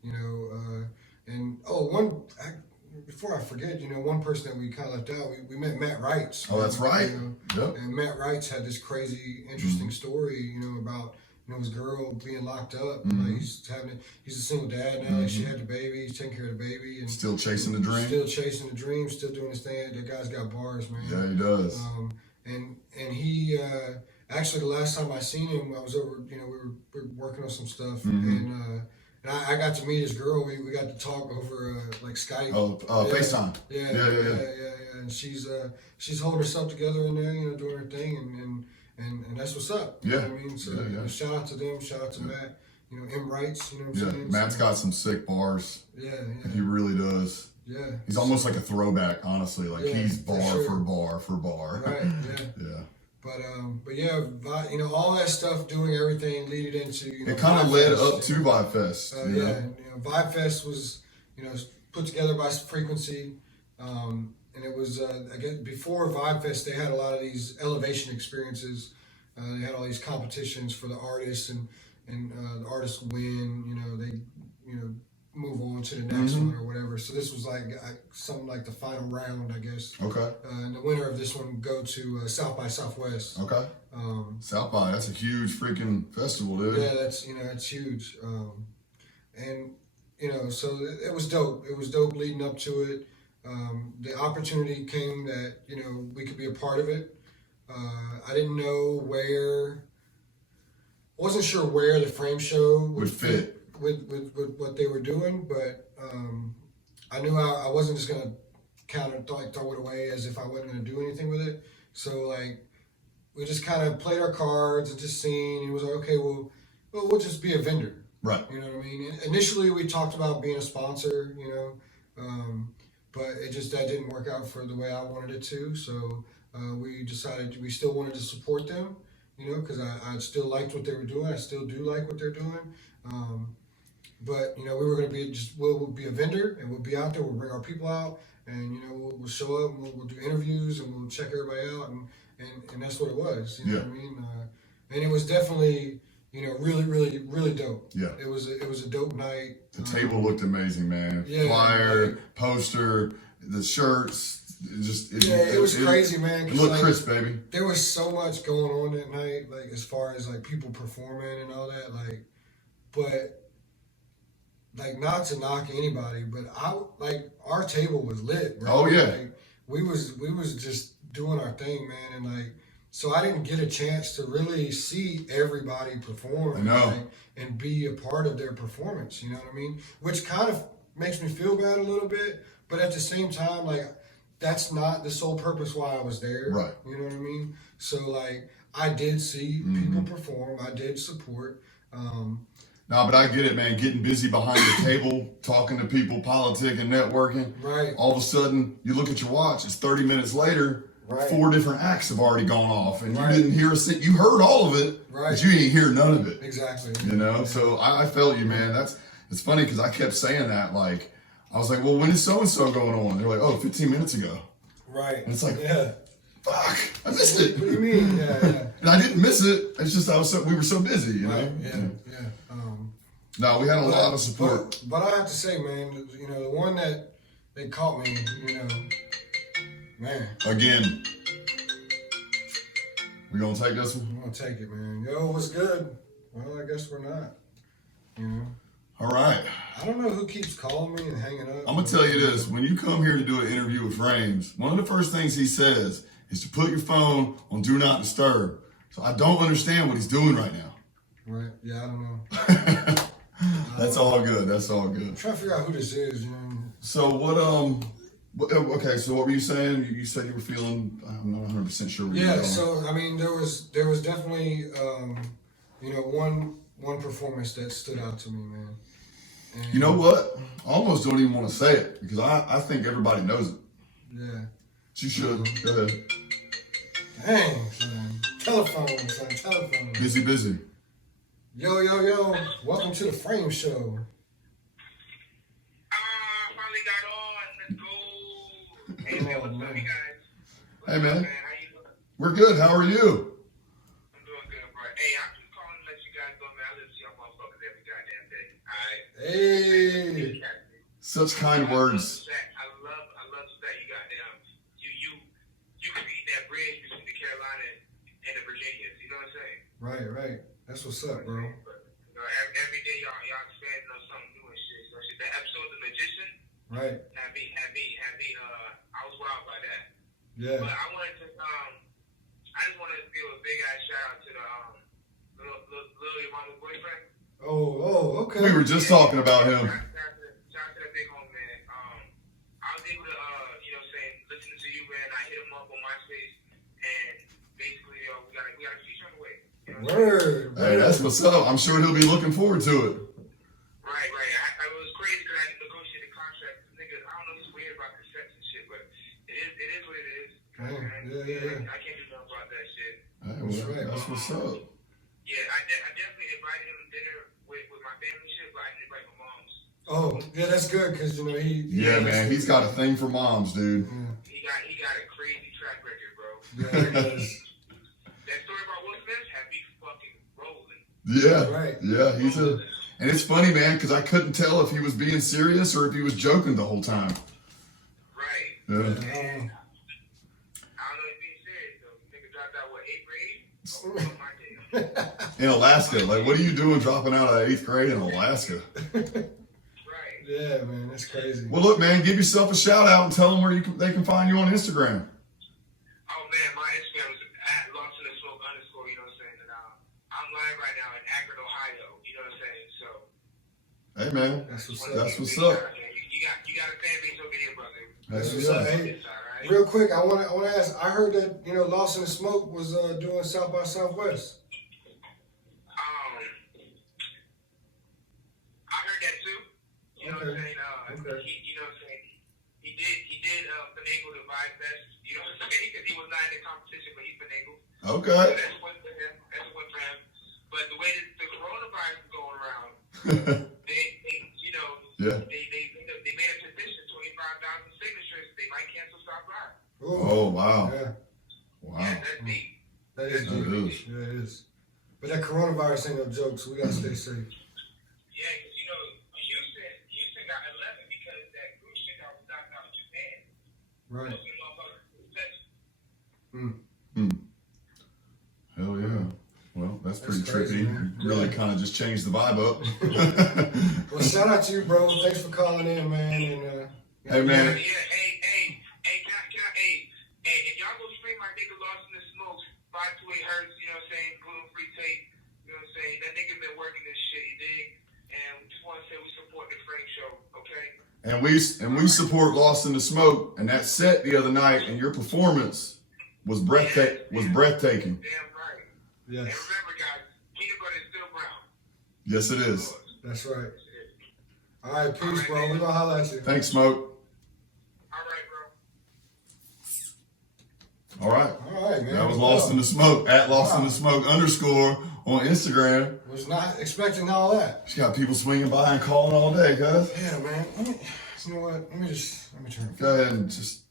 You know, and before I forget, one person that we kind of left out, we met Matt Wrights. Oh, that's right. Yep. And Matt Wrights had this crazy, interesting story, about his girl being locked up. Like he's a single dad now. Like she had the baby, he's taking care of the baby, and still chasing the dream. Still chasing the dream, still doing his thing. The guy's got bars, man. Yeah, he does. And he actually the last time I seen him, I was over. We were working on some stuff, and I got to meet his girl. We got to talk over like Skype. Oh, FaceTime. Yeah. And she's holding herself together in there, doing her thing, and that's what's up. You know what I mean? So shout out to them. Shout out to Matt. M. Wrights. You know what I'm saying? Matt's got some sick bars. Yeah. He really does. Yeah. He's almost like a throwback, honestly. Like he's bar for bar for bar. Right. Yeah. But yeah, all that stuff, doing everything, leading into it kind of led up to Vibefest. Vibefest was put together by Frequency, and it was I guess before Vibefest they had a lot of these elevation experiences. They had all these competitions for the artists, and the artists win. They move on to the next one or whatever. So this was like something like the final round, I guess. Okay. And the winner of this one would go to South by Southwest. Okay. South by, that's a huge freaking festival, dude. Yeah, that's it's huge. And so it was dope. It was dope leading up to it. The opportunity came that we could be a part of it. I didn't know wasn't sure where the frame show would fit with what they were doing, but I knew I wasn't just gonna throw it away as if I wasn't gonna do anything with it. So we just kind of played our cards and just seen. And it was like, okay, well, we'll just be a vendor, right? You know what I mean? Initially, we talked about being a sponsor, but it just that didn't work out for the way I wanted it to. So we decided we still wanted to support them, because I still liked what they were doing. I still do like what they're doing. But we were going to we'll be a vendor, and we'll be out there. We'll bring our people out, and we'll show up, and we'll do interviews, and we'll check everybody out, and that's what it was. You know what I mean? And it was definitely really, really, really dope. Yeah. It was a dope night. The table looked amazing, man. Yeah, flyer, poster, the shirts. It was crazy, man. It looked crisp, baby. There was so much going on that night, as far as people performing and all that, but. Not to knock anybody, but our table was lit, bro. Oh yeah. We was just doing our thing, man, and so I didn't get a chance to really see everybody perform. I know. And be a part of their performance, you know what I mean? Which kind of makes me feel bad a little bit, but at the same time, that's not the sole purpose why I was there. Right. You know what I mean? So I did see people perform, I did support. No, but I get it, man. Getting busy behind the table, talking to people, politicking, networking. Right. All of a sudden, you look at your watch. It's 30 minutes later. Right. 4 different acts have already gone off, and you didn't hear you heard all of it, but you didn't hear none of it. Exactly. So I felt you, man. It's funny because I kept saying that. I was like, well, when is so and so going on? They're like, 15 minutes ago. Right. And it's like, fuck, I missed it. What do you mean? Yeah. And I didn't miss it. It's just we were so busy, Right. Yeah. No, we had a lot of support. But I have to say, man, the one that they caught me, man. Again, we gonna take this one? I'm gonna take it, man. Yo, what's good? Well, I guess we're not. All right. I don't know who keeps calling me and hanging up. I'm gonna tell you this: when you come here to do an interview with FrameZ, one of the first things he says is to put your phone on Do Not Disturb. So I don't understand what he's doing right now. Right? Yeah, I don't know. That's all good. That's all good. I'm trying to figure out who this is. So what? Okay. So what were you saying? You said you were feeling. I'm not 100% sure. What you were feeling. So I mean, there was definitely one performance that stood out to me, man. And you know what? I almost don't even want to say it because I think everybody knows it. Yeah. You should. Go ahead. Dang, son. Telephone. Busy. Yo. Welcome to the Frame Show. Finally got on. Let's go. Hey, man, what's up, you guys? Hey, man. How you doing? We're good. How are you? I'm doing good, bro. Hey, I'm just calling to let you guys know, man. I listen to y'all motherfuckers every goddamn day. All right? Hey. Such kind words. I Right. That's what's up, bro. Every day y'all expanding on something new and shit. So shit, that episode of The Magician Right. had me I was wild by that. Yeah. But I wanted to I just wanted to give a big ass shout out to the little mama's boyfriend. Oh, okay. We were just talking about him. Shout out to that big home man. I was able to listening to you, man. I hit him up on MySpace and basically we got a feature on the way. Word. Hey, that's what's up. I'm sure he'll be looking forward to it. Right. I was crazy because I negotiated contracts. Niggas, I don't know what's weird about cassettes and shit, but it is what it is. Yeah. I can't do nothing about that shit. Hey, well, that's what's up. Yeah, I definitely invited him to dinner with my family shit, but I didn't invite my mom's. Oh, yeah, that's good because he. Yeah, man, he's got a thing for moms, dude. He got a crazy track record, bro. Yeah, he does. That story about Will Smith had me fucking rolling. Yeah, Right. yeah, and it's funny, man, because I couldn't tell if he was being serious or if he was joking the whole time. Right. Yeah. I don't know if he's serious though. Nigga dropped out 8th grade? Oh my day. In Alaska, like, what are you doing dropping out of 8th grade in Alaska? Right. Yeah, man, that's crazy. Well, look, man, give yourself a shout out and tell them where they can find you on Instagram. Oh man, my Instagram is at @LostInTheSmoke_. You know what I'm saying? And I'm live right now in Akron, Ohio. You know what I'm saying? So. Hey, man, That's what's that's up. what's up. You got a fan base over here, brother. That's what's Yeah, up. hey, It's all right. real quick, I want to ask. I heard that Lost in the Smoke was doing South by Southwest. I heard that too. You know what I'm Okay. saying? Okay. You know what I'm saying? He did finagle the Vibefest. You know what I'm saying? Because he was not in the competition, but he finagled. So Okay. that's one for him. That's one for him. But the way that the coronavirus is going around, they Yeah. they made a petition, 25,000 signatures. They might cancel South by. Oh, wow. Yeah, Wow. Yeah, that's deep. that is It deep. is. Yeah, it is. But that coronavirus ain't no joke, so we gotta stay safe. Yeah, because Houston got 11 because that cruise ship that was knocked out in Japan. Right. Those motherfuckers touched. Hell yeah. Well, that's pretty crazy, trippy. man. Really kind of just changed the vibe up. Well, shout out to you, bro. Thanks for calling in, man. And Hey, man. Yeah, hey, if y'all go stream my nigga Lost in the Smoke, 528 Hertz, you know what I'm saying, gluten-free tape, you know what I'm saying, that nigga been working this shit, you dig? And we just want to say we support the Frame Show, okay? And we support Lost in the Smoke, and that set the other night and your performance was breathtaking. Damn right. yes, And remember, guys, peanut butter is still brown. Yes, it is. that's right. All right, peace, bro. We gonna holler at you. Thanks, Smoke. All right, bro. All right. All right, man. That was Lost in the Smoke, at Lost in the Smoke _, on Instagram. Was not expecting all that. She got people swinging by and calling all day, guys. Yeah, man. You know what? Let me turn it. Go ahead and just,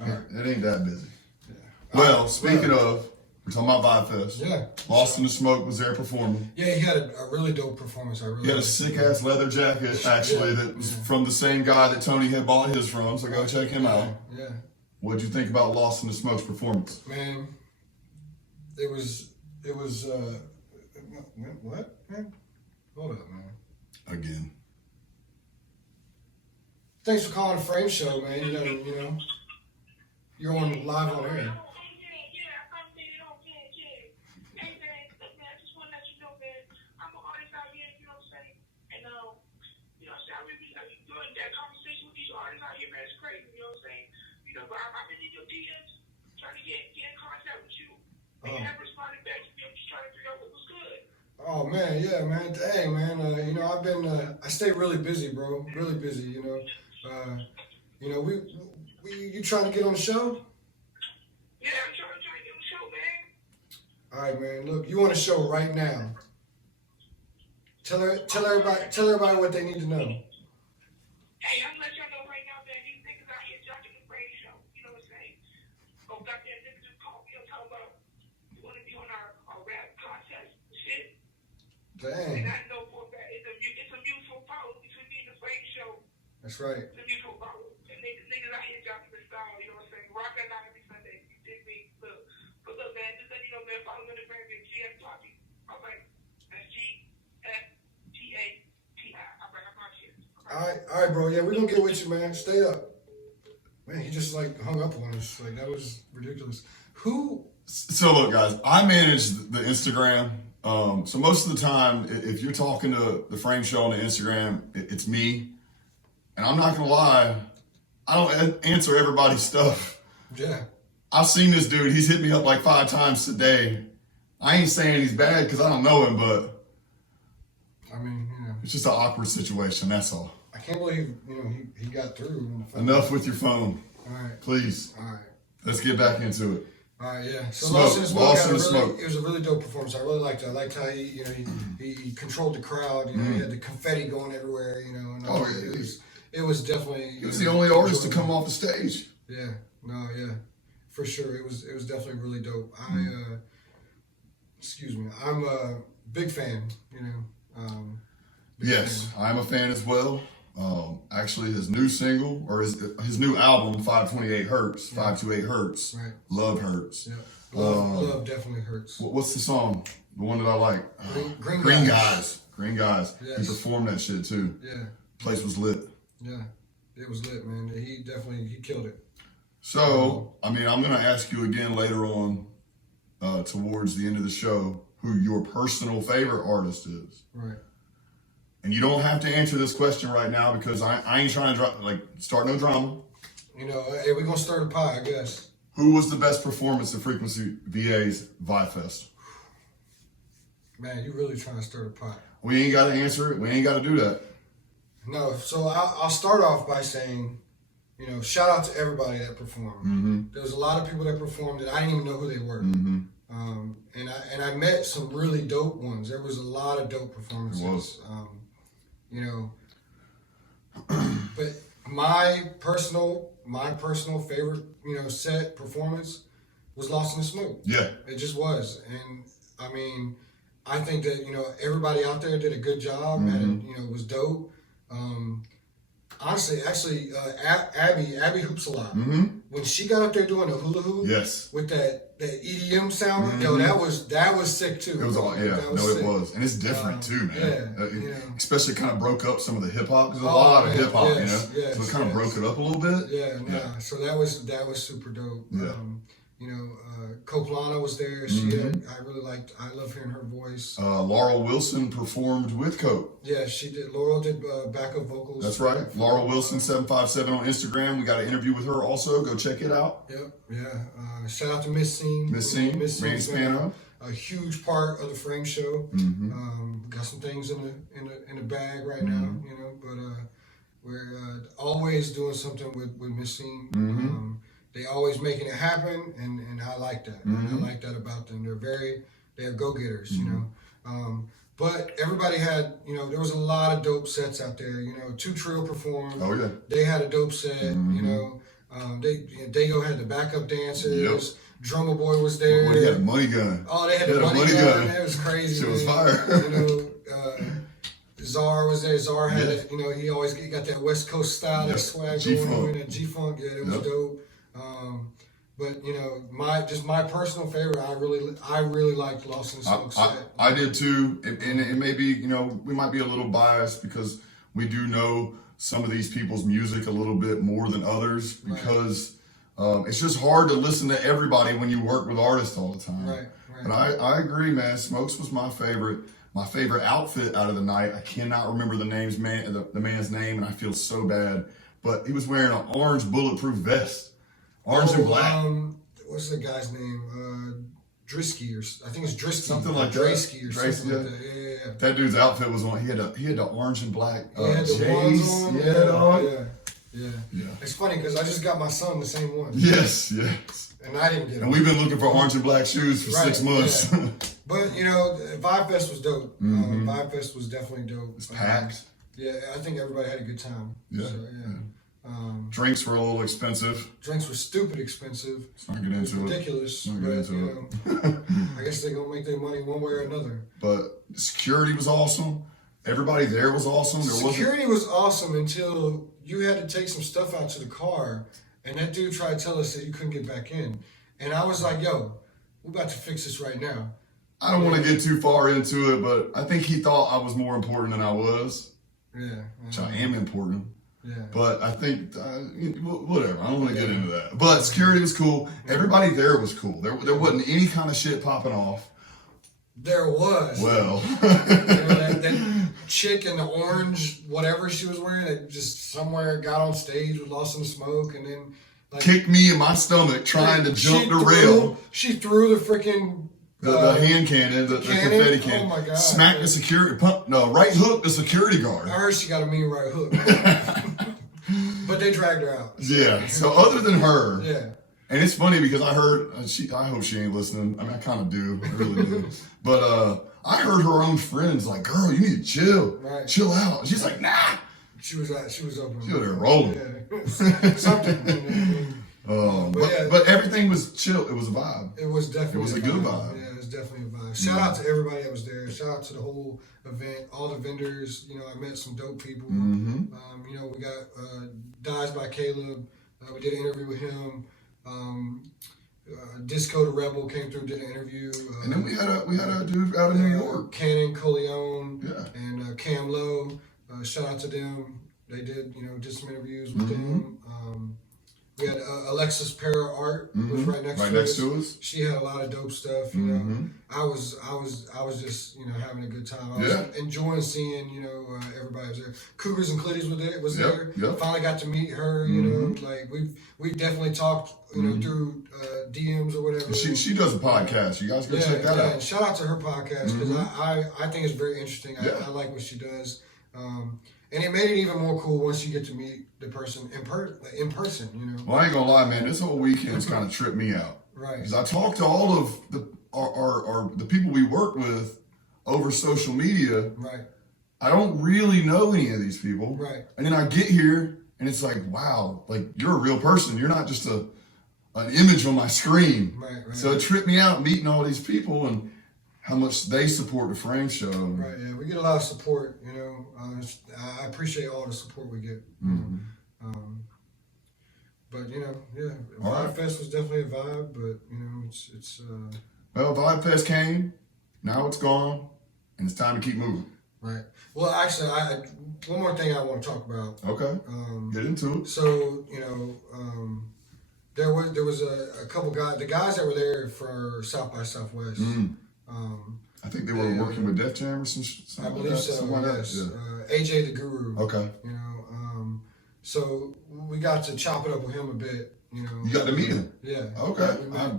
All right. it ain't that busy. Yeah. Well, speaking of, we're talking about Vibefest. Yeah. Lost in the Smoke was there performing. Yeah, he had a really dope performance. I really He had a liked it. sick ass leather jacket, actually, that was from the same guy that Tony had bought his from, so go check him out. Yeah. What'd you think about Lost in the Smoke's performance? Man, it was what, man? Hold up, man. Again. Thanks for calling Frame Show, man. You're on live on air. I've been in your DMs trying to get in contact with you. And you haven't responded back to me. I'm just trying to figure out what was good. Oh man, yeah, man. Dang, man. I've been I stay really busy, bro. Really busy. You trying to get on the show? Yeah, I'm trying to get on the show, man. All right, man. Look, you on the show right now. Tell everybody what they need to know. Hey, I'm letting y'all know right now that these niggas out here jocking the Brady Show. You know what I'm saying? Oh, goddamn niggas just called me and talking about you want to be on our rap contest and shit. Dang. And I know for a fact it's a mutual follow between me and the Brady Show. That's right. It's a mutual follow. And niggas out here jocking the style. You know what I'm saying? Rock that night every Sunday. You dig me? Look, but look, man, just let you know, man, follow me on the gram at GS Poppy. right, bro. Yeah, we're gonna get with you, man. Stay up. Man, he just like hung up on us. Like that was ridiculous. Who? So look, guys, I manage the Instagram. So most of the time, if you're talking to the Frame Show on the Instagram, it's me. And I'm not gonna lie, I don't answer everybody's stuff. Yeah. I've seen this dude. He's hit me up like 5 times today. I ain't saying he's bad because I don't know him, but I mean, it's just an awkward situation. That's all. I can't believe he got through. Enough with your phone, All right. please. All right. Let's get back into it. All right, yeah. So Smoke. Lost in the Lost in Smoke. the Smoke. It was a really dope performance. I really liked it. I liked how he controlled the crowd. He had the confetti going everywhere. And it was definitely. He was the only artist to come off the stage. Yeah. No. Yeah. For sure. It was definitely really dope. Excuse me. I'm a big fan. Yes, I'm a fan as well. Actually, his new single or his new album, 528 Hertz, 528 Hertz. Right. Love Hurts. Yeah. Love definitely hurts. What's the song? The one that I like. Green Guys. Green Guys. Yes. He performed that shit too. Yeah. Place was lit. Yeah. It was lit, man. He killed it. So, I mean, I'm gonna ask you again later on, towards the end of the show, who your personal favorite artist is. Right. And you don't have to answer this question right now because I ain't trying to start no drama. Hey, we're gonna stir the pot, I guess. Who was the best performance at Frequency VA's Vibefest? Man, you really trying to stir the pot. We ain't got to answer it. We ain't got to do that. No, so I'll start off by saying, shout out to everybody that performed. Mm-hmm. There was a lot of people that performed that I didn't even know who they were. Mm-hmm. And I met some really dope ones. There was a lot of dope performances. It was. But my personal favorite, set performance was Lost in the Smoke. Yeah. It just was. And I mean, I think that, everybody out there did a good job. Mm-hmm. It was dope. Honestly, actually, Abby hoops a lot. Mm-hmm. When she got up there doing the hula hoop, Yes. with that EDM sound, Mm-hmm. that was sick too. It was all, yeah. Sick. It was. And it's different too, man. Yeah, Especially kind of broke up some of the hip hop. There's a lot of hip hop, yes, so it kind of broke it up a little bit. Yeah, nah. So that was super dope. Yeah. Coplana was there. She had, I love hearing her voice. Laurel Wilson performed with Cope. Yeah, she did. Laurel did backup vocals. That's right. Laurel Wilson 757 on Instagram. We got an interview with her also. Go check it out. Yep. Yeah. Shout out to Miss Scene. Randy Spano. A huge part of the Frame Show. Mm-hmm. Got some things in the bag right now, but we're always doing something with Miss Scene. Mm-hmm. They always making it happen, and I like that. Mm-hmm. I like that about them. They're go-getters, But everybody had, there was a lot of dope sets out there. 2 Trio performed. Oh yeah. They had a dope set. Mm-hmm. Dago had the backup dancers. Yep. Drummer Boy was there. Well, he had a money gun. Oh, they had a money gun. It was crazy. Shit was fire. Czar was there. Czar had it. He always got that West Coast style, that swag going on. That G-Funk, yeah, it was dope. But my personal favorite, I really liked Lost in the Smoke set. I did too, and it may be, we might be a little biased because we do know some of these people's music a little bit more than others because it's just hard to listen to everybody when you work with artists all the time. Right. But I agree, man. Smokes was my favorite. My favorite outfit out of the night. I cannot remember the man's name, and I feel so bad. But he was wearing an orange bulletproof vest. Orange and black. What's the guy's name? Drisky, or I think it's Drisky. Something like that. Drisky or something like that. Yeah. That dude's outfit was on. He had the orange and black He had the J's. ones on. Yeah, dog. Yeah. It's funny because I just got my son the same one. Yes. And I didn't get them. And we've been looking for orange and black shoes for 6 months. Yeah. But Vibefest was dope. Vibefest was definitely dope. It's packed. Yeah, I think everybody had a good time. Yeah. So, Drinks were a little expensive. Drinks were stupid expensive. Let's not get into it. Ridiculous. Let's not get into it. I guess they're gonna make their money one way or another. But security was awesome. Everybody there was awesome. Security was awesome until you had to take some stuff out to the car, and that dude tried to tell us that you couldn't get back in. And I was like, yo, we're about to fix this right now. I don't want to get too far into it, but I think he thought I was more important than I was. Yeah. Which I am important. Yeah. But I think, whatever, I don't want to get into that. But security was cool. Everybody there was cool. There wasn't any kind of shit popping off. There was. Well. that chick in the orange, whatever she was wearing, that just somewhere got on stage, was lost in the smoke, and then like, kicked me in my stomach trying to jump the rail. She threw the freaking the hand cannon, the confetti cannon. Oh my God! Smacked the security right hook the security guard. I heard she got a mean right hook, but they dragged her out. Yeah. So other than her, yeah. And it's funny because I heard I hope she ain't listening. I mean, I kind of do, I really do. But I heard her own friends like, "Girl, you need to chill, chill out." She's like, "Nah." She was open. She was there rolling. Yeah. Something. But everything was chill. It was a vibe. It was definitely. It was a good vibe. Yeah, it was definitely a vibe. Shout out to everybody that was there. Shout out to the whole event, all the vendors. You know, I met some dope people. Mm-hmm. You know, we got Dies by Caleb. We did an interview with him. Disco the Rebel came through, did an interview. And then we had a dude out of New York, Cannon Coleon, yeah, and Cam Lowe. Shout out to them. They did some interviews with them. We had Alexis Para Art was right next to us. She had a lot of dope stuff. You know, I was just having a good time. I was enjoying seeing everybody was there. Cougars and Clitties was there. Yep. Finally got to meet her. You know, like we definitely talked. Through DMs or whatever. She does a podcast. You guys go check that out. And shout out to her podcast because I think it's very interesting. I like what she does. And it made it even more cool once you get to meet the person in person, you know. Well, I ain't gonna lie, man. This whole weekend's kind of tripped me out. Right. Because I talked to all of the people we work with over social media. Right. I don't really know any of these people. Right. And then I get here and it's like, wow, like you're a real person. You're not just an image on my screen. Right. So it tripped me out meeting all these people and how much they support the Frame Show. Right, yeah, we get a lot of support, you know. I appreciate all the support we get. But Vibefest was definitely a vibe. But it's. Well, Vibefest came, now it's gone, and it's time to keep moving. Right. Well, actually, one more thing I want to talk about. Okay. Get into it. So there was a couple guys. The guys that were there for South by Southwest. I think they were working with Def Jam or something. I believe so. Yes. Yeah. AJ the Guru. Okay. You know, so we got to chop it up with him a bit. You know. You got to meet him. Yeah. Okay. We met,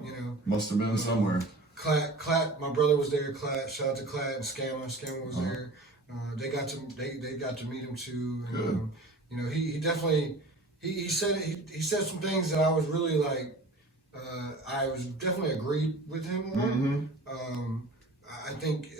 must have been somewhere. Clat, my brother was there. Clat, shout out to Clat and Scammer. Scammer was there. They got to meet him too. And, he definitely he said some things that I was really like. I was definitely agreed with him on. I think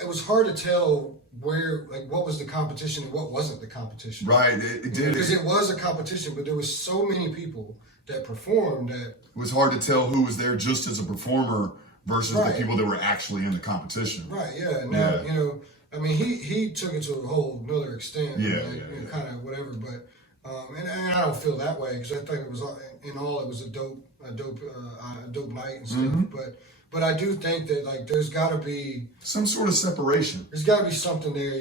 it was hard to tell what was the competition and what wasn't the competition. Right, it did. Because it was a competition, but there was so many people that performed that it was hard to tell who was there just as a performer versus the people that were actually in the competition. Right, yeah. Now, I mean, he took it to a whole another extent. Kind of whatever, but and I don't feel that way because I think it was in all it was a dope night and stuff. But I do think that like there's got to be some sort of separation. There's got to be something there,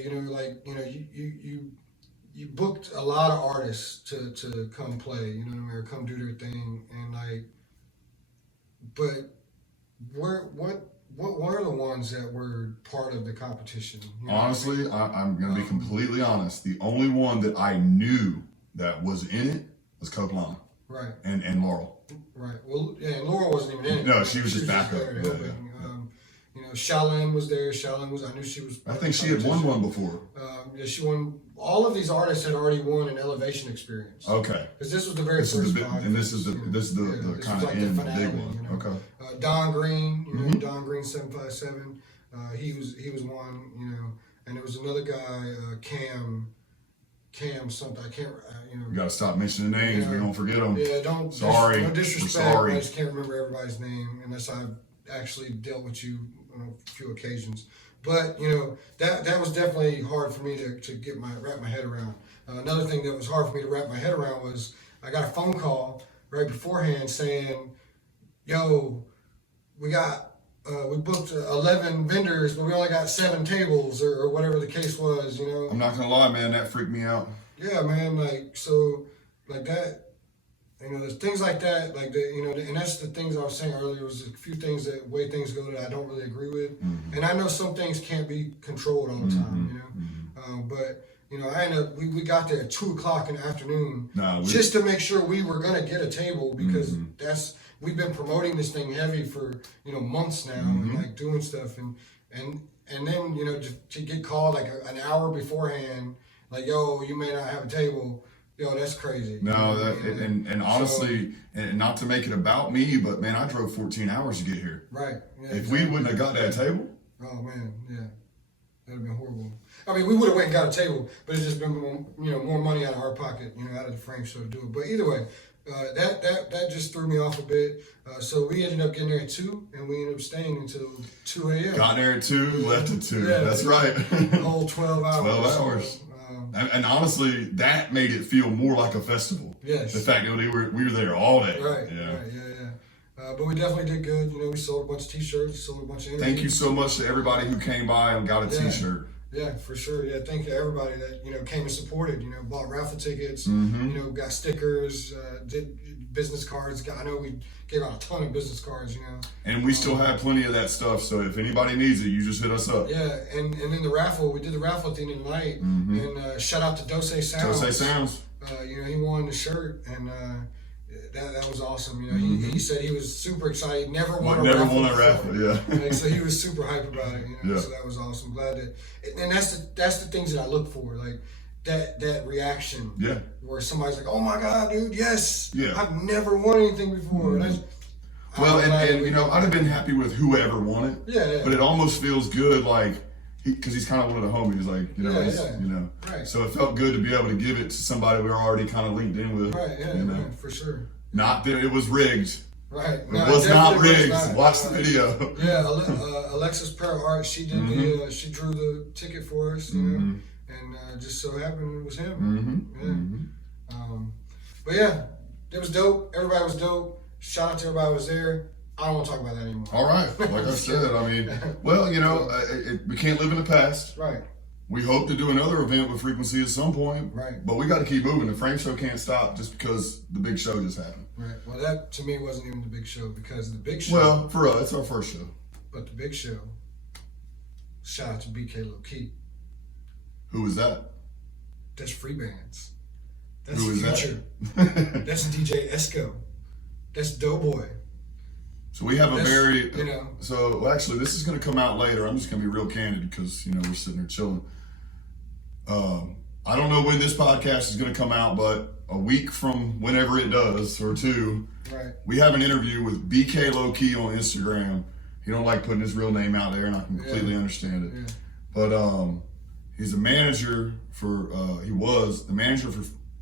you booked a lot of artists to come play, or come do their thing, and like, but what were the ones that were part of the competition? Honestly, I'm going to be completely honest. The only one that I knew that was in it was Coquelin. Right. And Laurel. Right. Well, yeah, and Laurel wasn't even in it. No, she was just backup. Shaolin was there. I knew she was. I think she had won one before. She won. All of these artists had already won an Elevation experience. Okay. Because this was the very first one. And this is the kind of end big one. Okay. Don Green, Don Green 757. He was one. And there was another guy, Cam something. I can't. We gotta stop mentioning names. We're gonna forget them. Yeah. Don't. Sorry. No disrespect. Sorry. I just can't remember everybody's name unless I've actually dealt with you on a few occasions. But that was definitely hard for me to wrap my head around. Another thing that was hard for me to wrap my head around was I got a phone call right beforehand saying, "Yo, we got we booked 11 vendors, but we only got 7 tables or whatever the case was, you know. I'm not gonna lie, man, that freaked me out. Yeah, man, like, so, like that, you know, there's things like that, like, you know, and that's the things I was saying earlier, was a few things that, way things go that I don't really agree with. Mm-hmm. And I know some things can't be controlled all the time, you know. But, you know, I ended up, we got there at 2 o'clock in the afternoon just to make sure we were going to get a table, because we've been promoting this thing heavy for, you know, months now, and like doing stuff. And then, you know, to get called like an hour beforehand, like, yo, you may not have a table. Yo, that's crazy. No, and honestly, and not to make it about me, but man, I drove 14 hours to get here. Right. Yeah, if we wouldn't have got that table. Oh man, yeah. That'd have been horrible. I mean, we would have went and got a table, but it's just been, you know, more money out of our pocket, you know, out of the frame show to do it. But either way, that just threw me off a bit. So we ended up getting there at 2, and we ended up staying until 2 a.m. Got there at 2, left at 2. Yeah, that's right. The whole 12 hours. 12 hours. And honestly, that made it feel more like a festival. Yes. The fact that we were there all day. Right. Yeah. Right. Yeah. But we definitely did good. You know, we sold a bunch of T-shirts, sold a bunch of interviews. Thank you so much to everybody who came by and got a T-shirt. Yeah, for sure. Yeah, thank you to everybody that, you know, came and supported. You know, bought raffle tickets. You know, got stickers, did business cards. I know we gave out a ton of business cards. You know, and we still have plenty of that stuff. So if anybody needs it, you just hit us up. Yeah, and then the raffle, we did the raffle at the end of the night, and shout out to Dose Sounds. Dose Sounds. You know, he won the shirt, and that was awesome. You know, he said he was super excited. Never won a raffle. Yeah. And so he was super hype about it. You know, Yeah. so that was awesome. Glad that, and that's the things that I look for, like that reaction. Yeah. Where somebody's like, "Oh my God, dude, yes! Yeah. I've never won anything before." Well, and you know, I'd have been happy with whoever won it. Yeah. But it almost feels good, like, because he's kind of one of the homies, like, you know, you know. Right. So it felt good to be able to give it to somebody we were already kind of linked in with. Right. Yeah. You know? Right, for sure. Not that it was rigged. Right. It was not rigged. Watch the video. Yeah, Alexis Prayer Art, she did she drew the ticket for us, you know, and just so happened it was him. But yeah, it was dope. Everybody was dope. Shout out to everybody who was there. I don't want to talk about that anymore. All right. Like I said, I mean, well, you know, we can't live in the past. Right. We hope to do another event with Frequency at some point. Right. But we got to keep moving. The frame show can't stop just because the big show just happened. Right. Well, that to me wasn't even the big show, because the big show. Well, for us, it's our first show. But the big show. Shout out to BK Low Key. Who was that? That's Free Bands. That's Who is Future. that? That's DJ Esco. That's Doughboy. So we have a very, you know. So well, actually, this is going to come out later. I'm just going to be real candid because, you know, we're sitting here chilling. I don't know when this podcast is going to come out, but a week from whenever it does, or 2, Right. we have an interview with BK Low Key on Instagram. He don't like putting his real name out there, and I can completely understand it. Yeah. But he's a manager for, he was the manager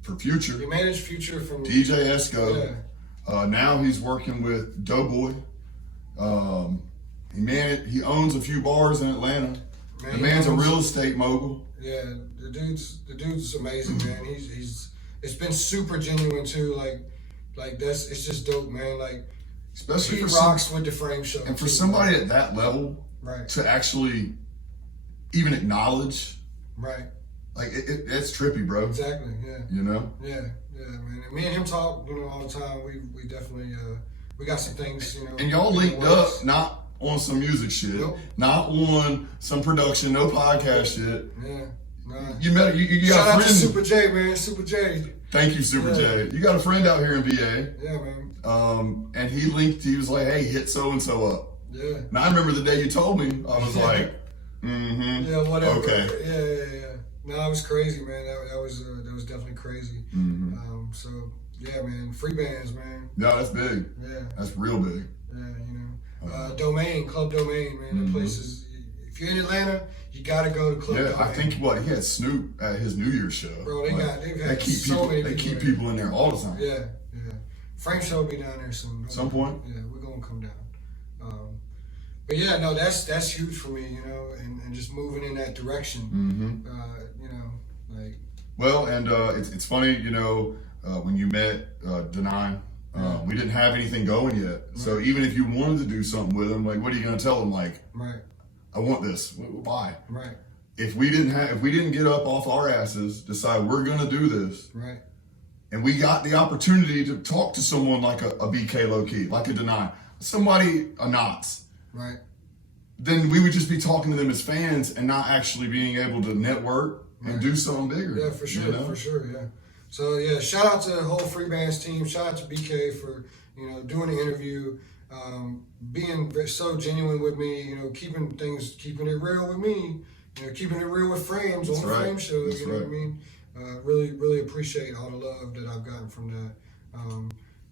for Future. He managed Future from DJ Esco. Yeah. Now he's working with Doughboy. He owns a few bars in Atlanta. Man, the man's a real estate mogul. Yeah, the dude's amazing, man. It's been super genuine too. Like it's just dope, man. Like, Especially he for rocks with the frame show. and for somebody at that level, right, to actually even acknowledge, right, like it's trippy, bro. exactly, yeah, You know. yeah, man. And me and him talk, you know, all the time. We definitely we got some things, you know. And y'all linked up, not on some music shit, Nope. not on some production, no podcast shit. Yeah. Nah. You met you got Shout a out friend. to Super J, man. Super J. Thank you, Super J. You got a friend out here in VA. Yeah, man. And he was like, hey, hit so and so up. Yeah. And I remember the day you told me, I was like, Yeah, whatever. Okay. Yeah. No, it was crazy, man. That was definitely crazy. So yeah, man. Free bands, man. Yeah, that's big. Yeah. That's real big. Yeah, you know. Club Domain, man. That place is. If you're in Atlanta, you gotta go to Club Domain. I think he had Snoop at his New Year's show. Bro, they've had keep so people, many they people keep there. people in there all the time. Yeah. Frame show will be down there soon. Some point. Yeah, we're gonna come down. But yeah, no, that's huge for me, you know, and just moving in that direction. You know, like. Well, and it's funny, you know, when you met Denai, We didn't have anything going yet. So even if you wanted to do something with them, like, what are you going to tell them? Like, Right. I want this. Why? Right. If we didn't get up off our asses, decide we're going to do this, Right. and we got the opportunity to talk to someone like a BK Low Key, like a Deny, somebody, a Knots, Right. then we would just be talking to them as fans and not actually being able to network and do something bigger. Yeah, for sure, you know? for sure, yeah. So yeah, shout out to the whole Free Bands team. Shout out to BK for doing the interview, being so genuine with me. Keeping it real with me. Keeping it real with Frames on the right. Frame Show. That's You know what I mean? Really, really appreciate all the love that I've gotten from that.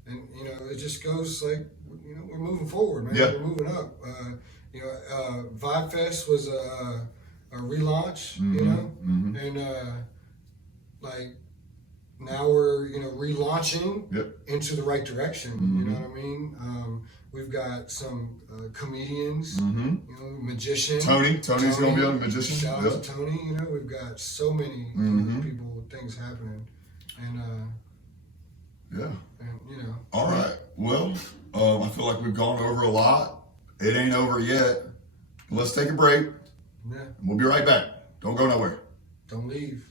And it just goes like we're moving forward, man. Yeah. We're moving up. Vibefest was a relaunch, Mm-hmm. and like now we're relaunching Yep. into the right direction. Mm-hmm. You know what I mean? We've got some comedians, Mm-hmm. magician. Tony's going to be on the Magician. Shout Yep. out to Tony. We've got so many people, things happening, and Yeah. and All right. Well, I feel like we've gone over a lot. It ain't over yet. Let's take a break. yeah, We'll be right back. Don't go nowhere. don't leave.